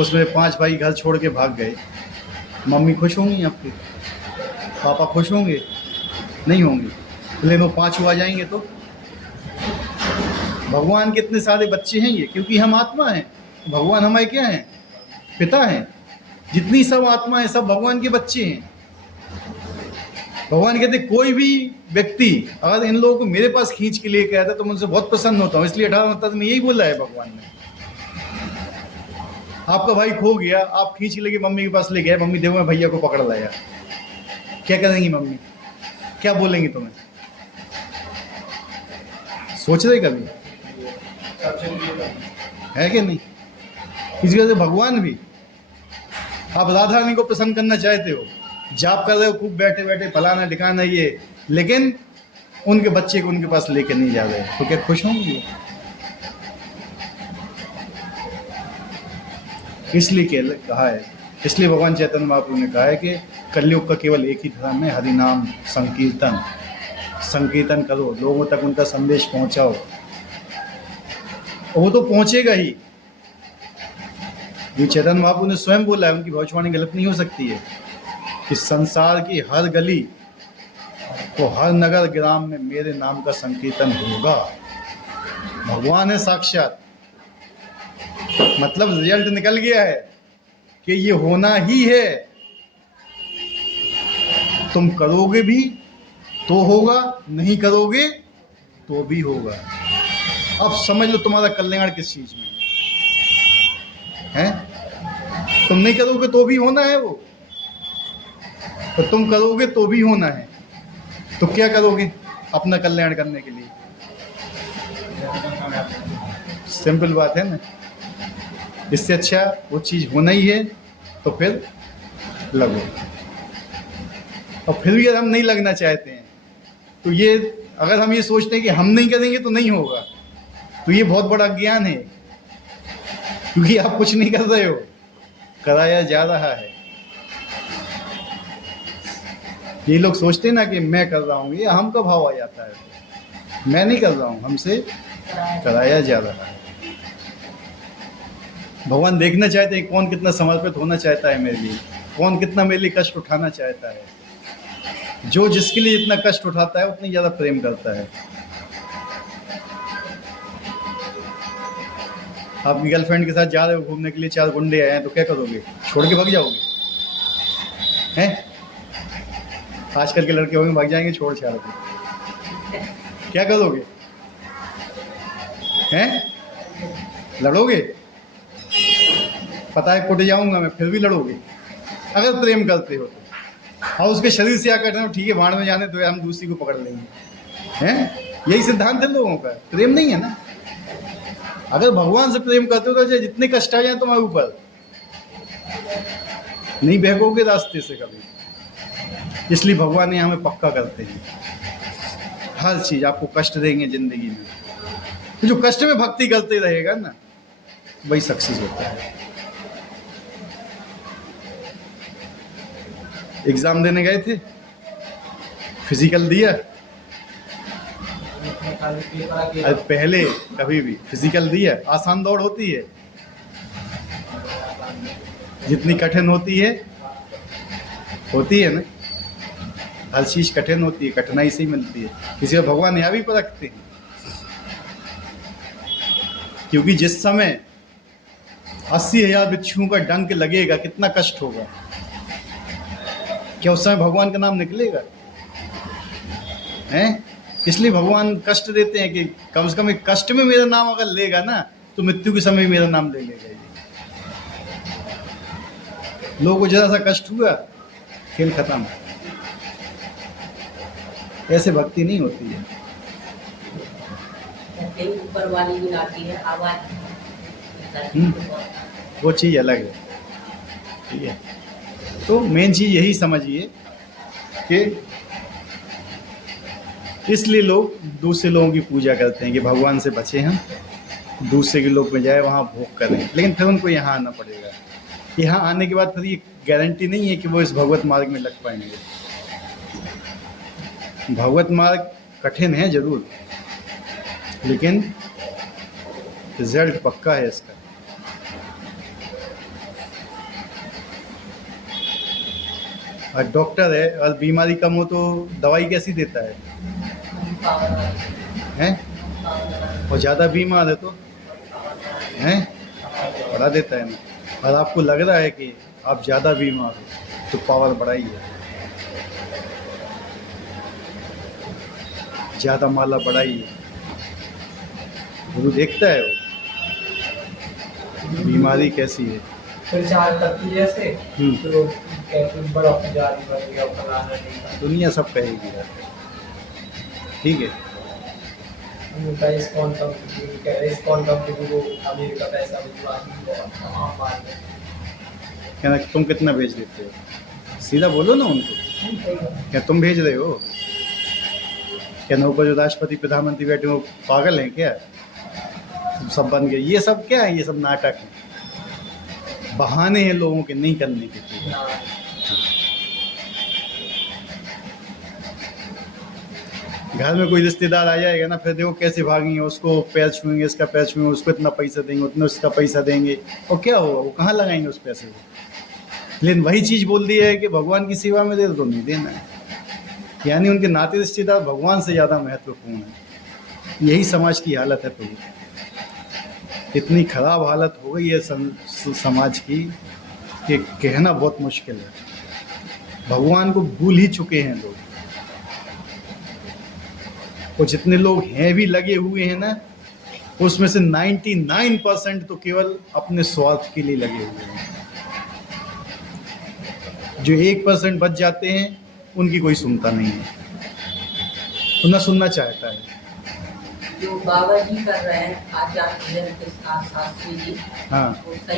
उसमें 5 भाई घर छोड़ के भाग गए, मम्मी खुश होंगी आपके? पापा खुश होंगे? नहीं होंगे। लेकिन वो 5 आ जाएंगे तो भगवान के इतने सारे बच्चे हैं ये, क्योंकि हम आत्मा हैं। भगवान हमारे क्या हैं? पिता हैं। जितनी सब आत्मा है सब भगवान के बच्चे हैं। भगवान कहते कोई भी व्यक्ति अगर इन लोगों को मेरे पास खींच के लेके आता है तो मैं उनसे बहुत प्रसन्न होता हूँ। इसलिए 18 अवतार में यही बोला है भगवान ने। आपका भाई खो गया, आप खींच के लेके मम्मी के पास ले गए, मम्मी देखो मैं भैया को पकड़ लाया, क्या करेंगी मम्मी? क्या बोलेंगी तुम्हें? सोच रहे कभी है कि नहीं? इस वजह से भगवान भी, आप राधा रानी को प्रसन्न करना चाहते हो, जाप कर रहे हो खूब बैठे बैठे फलाना ठिकाना ये, लेकिन उनके बच्चे को उनके पास लेके नहीं जा रहे, तो क्या खुश होंगे? इसलिए कहा है, इसलिए भगवान चैतन्य महाप्रभु ने कहा है कि कलयुग का केवल एक ही धर्म है, हरि नाम संकीर्तन। संकीर्तन करो, लोगों तक उनका संदेश पहुंचाओ, वो तो पहुंचेगा ही। ये चैतन्य महाप्रभु ने स्वयं बोला है, उनकी भविष्यवाणी गलत नहीं हो सकती है, कि संसार की हर गली तो हर नगर ग्राम में मेरे नाम का संकीर्तन होगा। भगवान है साक्षात, मतलब रिजल्ट निकल गया है कि ये होना ही है। तुम करोगे भी तो होगा, नहीं करोगे तो भी होगा। अब समझ लो तुम्हारा कल्याण किस चीज में है। तुम नहीं करोगे तो भी होना है वो, तो तुम करोगे तो भी होना है। तो क्या करोगे अपना कल्याण करने के लिए? सिंपल बात है ना। इससे अच्छा वो चीज़ होना ही है तो फिर लगो। और फिर भी अगर हम नहीं लगना चाहते हैं तो ये, अगर हम ये सोचते हैं कि हम नहीं करेंगे तो नहीं होगा, तो ये बहुत बड़ा ज्ञान है, क्योंकि आप कुछ नहीं कर रहे हो, कराया जा रहा है। ये लोग सोचते हैं ना कि मैं कर रहा हूँ, ये हम का भाव आ जाता है। मैं नहीं कर रहा हूँ, हमसे कराया जा रहा है। भगवान देखना चाहते हैं कौन कितना समर्पित होना चाहता है मेरे लिए, कौन कितना मेरे लिए कष्ट उठाना चाहता है। जो जिसके लिए जितना कष्ट उठाता है उतनी ज़्यादा प्रेम करता है। आपकी गर्लफ्रेंड के साथ जा रहे हो घूमने के लिए, 4 गुंडे आए हैं तो क्या करोगे? छोड़ के भाग जाओगे? हैं? आजकल के लड़के होंगे भाग जाएंगे छोड़ छाड़ के। क्या करोगे? हैं? लड़ोगे? पता है कुट जाऊंगा मैं, फिर भी लड़ोगे अगर प्रेम करते हो तो। और उसके शरीर से आकर हो ठीक है भाड़ में जाने तो हम दूसरी को पकड़ लेंगे। हैं? यही सिद्धांत है लोगों का, प्रेम नहीं है ना। अगर भगवान से प्रेम करते हो तो चाहे जितने कष्ट आ जाए तुम्हारे ऊपर, नहीं बहकोगे रास्ते से कभी। इसलिए भगवान यहाँ हमें पक्का करते हैं, हर चीज़ आपको कष्ट देंगे जिंदगी में। तो जो कष्ट में भक्ति करते रहेगा ना वही सक्सेस होता है। एग्जाम देने गए थे, फिजिकल दिया? अरे पहले कभी भी फिजिकल दिया? आसान दौड़ होती है? जितनी कठिन होती है ना। हर चीज कठिन होती है, कठिनाई से ही मिलती है। इसे भगवान यहाँ भी परखते हैं, क्योंकि जिस समय 80,000 बिच्छुओं का डंक लगेगा कितना कष्ट होगा। क्या उस समय भगवान का नाम निकलेगा? हैं? इसलिए भगवान कष्ट देते हैं कि कम से कम एक कष्ट में मेरा नाम अगर लेगा ना तो मृत्यु के समय मेरा नाम ले लेगा। ये लोगों को जरा सा कष्ट हुआ खेल खत्म। ऐसे भक्ति नहीं होती है। ऊपर वाली भी आती है आवाज, वो चीज़ अलग है। ठीक है, तो मेन चीज़ यही समझिए कि इसलिए लोग दूसरे लोगों की पूजा करते हैं कि भगवान से बचे हम, दूसरे के लोग में जाए वहाँ भोग करें, लेकिन फिर उनको यहाँ आना पड़ेगा। यहाँ आने के बाद फिर ये गारंटी नहीं है कि वो इस भगवत मार्ग में लग पाएंगे। भगवत मार्ग कठिन है जरूर, लेकिन रिजल्ट पक्का है इसका। और डॉक्टर है और बीमारी कम हो तो दवाई कैसी देता है? हैं? और ज़्यादा बीमार है तो हैं बढ़ा देता है ना। और आपको लग रहा है कि आप ज़्यादा बीमार हो तो पावर बढ़ाइए, ज़्यादा माला बढ़ाइए। गुरु देखता है वो बीमारी कैसी है। फिर चार करती जैसे तो कहते बड़ा पुजारी बन गया, फलाना नहीं। दुनिया सब कहेगी यार, ठीक है। इस्कॉन कंपनी को अमेरिका पैसा भिजवा दी। कहना तुम कितना भेज देते हो? सीधा बोलो ना उनको, क्या तुम भेज रहे हो? क्या ऊपर जो राष्ट्रपति प्रधानमंत्री बैठे वो पागल हैं क्या? तुम सब बन गए। ये सब क्या है? ये सब नाटक है, बहाने हैं लोगों के नहीं करने के लिए। घर में कोई रिश्तेदार आ जाएगा ना, फिर देखो कैसे भागेंगे, उसको पैर छुएंगे, इसका पैर छुएंगे, उसको इतना पैसा देंगे, उतना उसका पैसा देंगे, और क्या होगा? वो कहाँ लगाएंगे उस पैसे को? लेकिन वही चीज़ बोल दी है कि भगवान की सेवा में दे दो, नहीं देना है। यानी उनके नाते रिश्तेदार भगवान से ज़्यादा महत्वपूर्ण है। यही समाज की हालत है। तो इतनी खराब हालत हो गई है समाज की कि कहना बहुत मुश्किल है। भगवान को भूल ही चुके हैं लोग, और जितने लोग हैं भी लगे हुए हैं ना, उसमें से 99% तो केवल अपने स्वार्थ के लिए लगे हुए हैं। जो 1% बच जाते हैं उनकी कोई सुनता नहीं है, तो ना सुनना चाहता है। जो बाबा जी कर रहे हैं आचार्य शास्त्री जी, हाँ, वो सही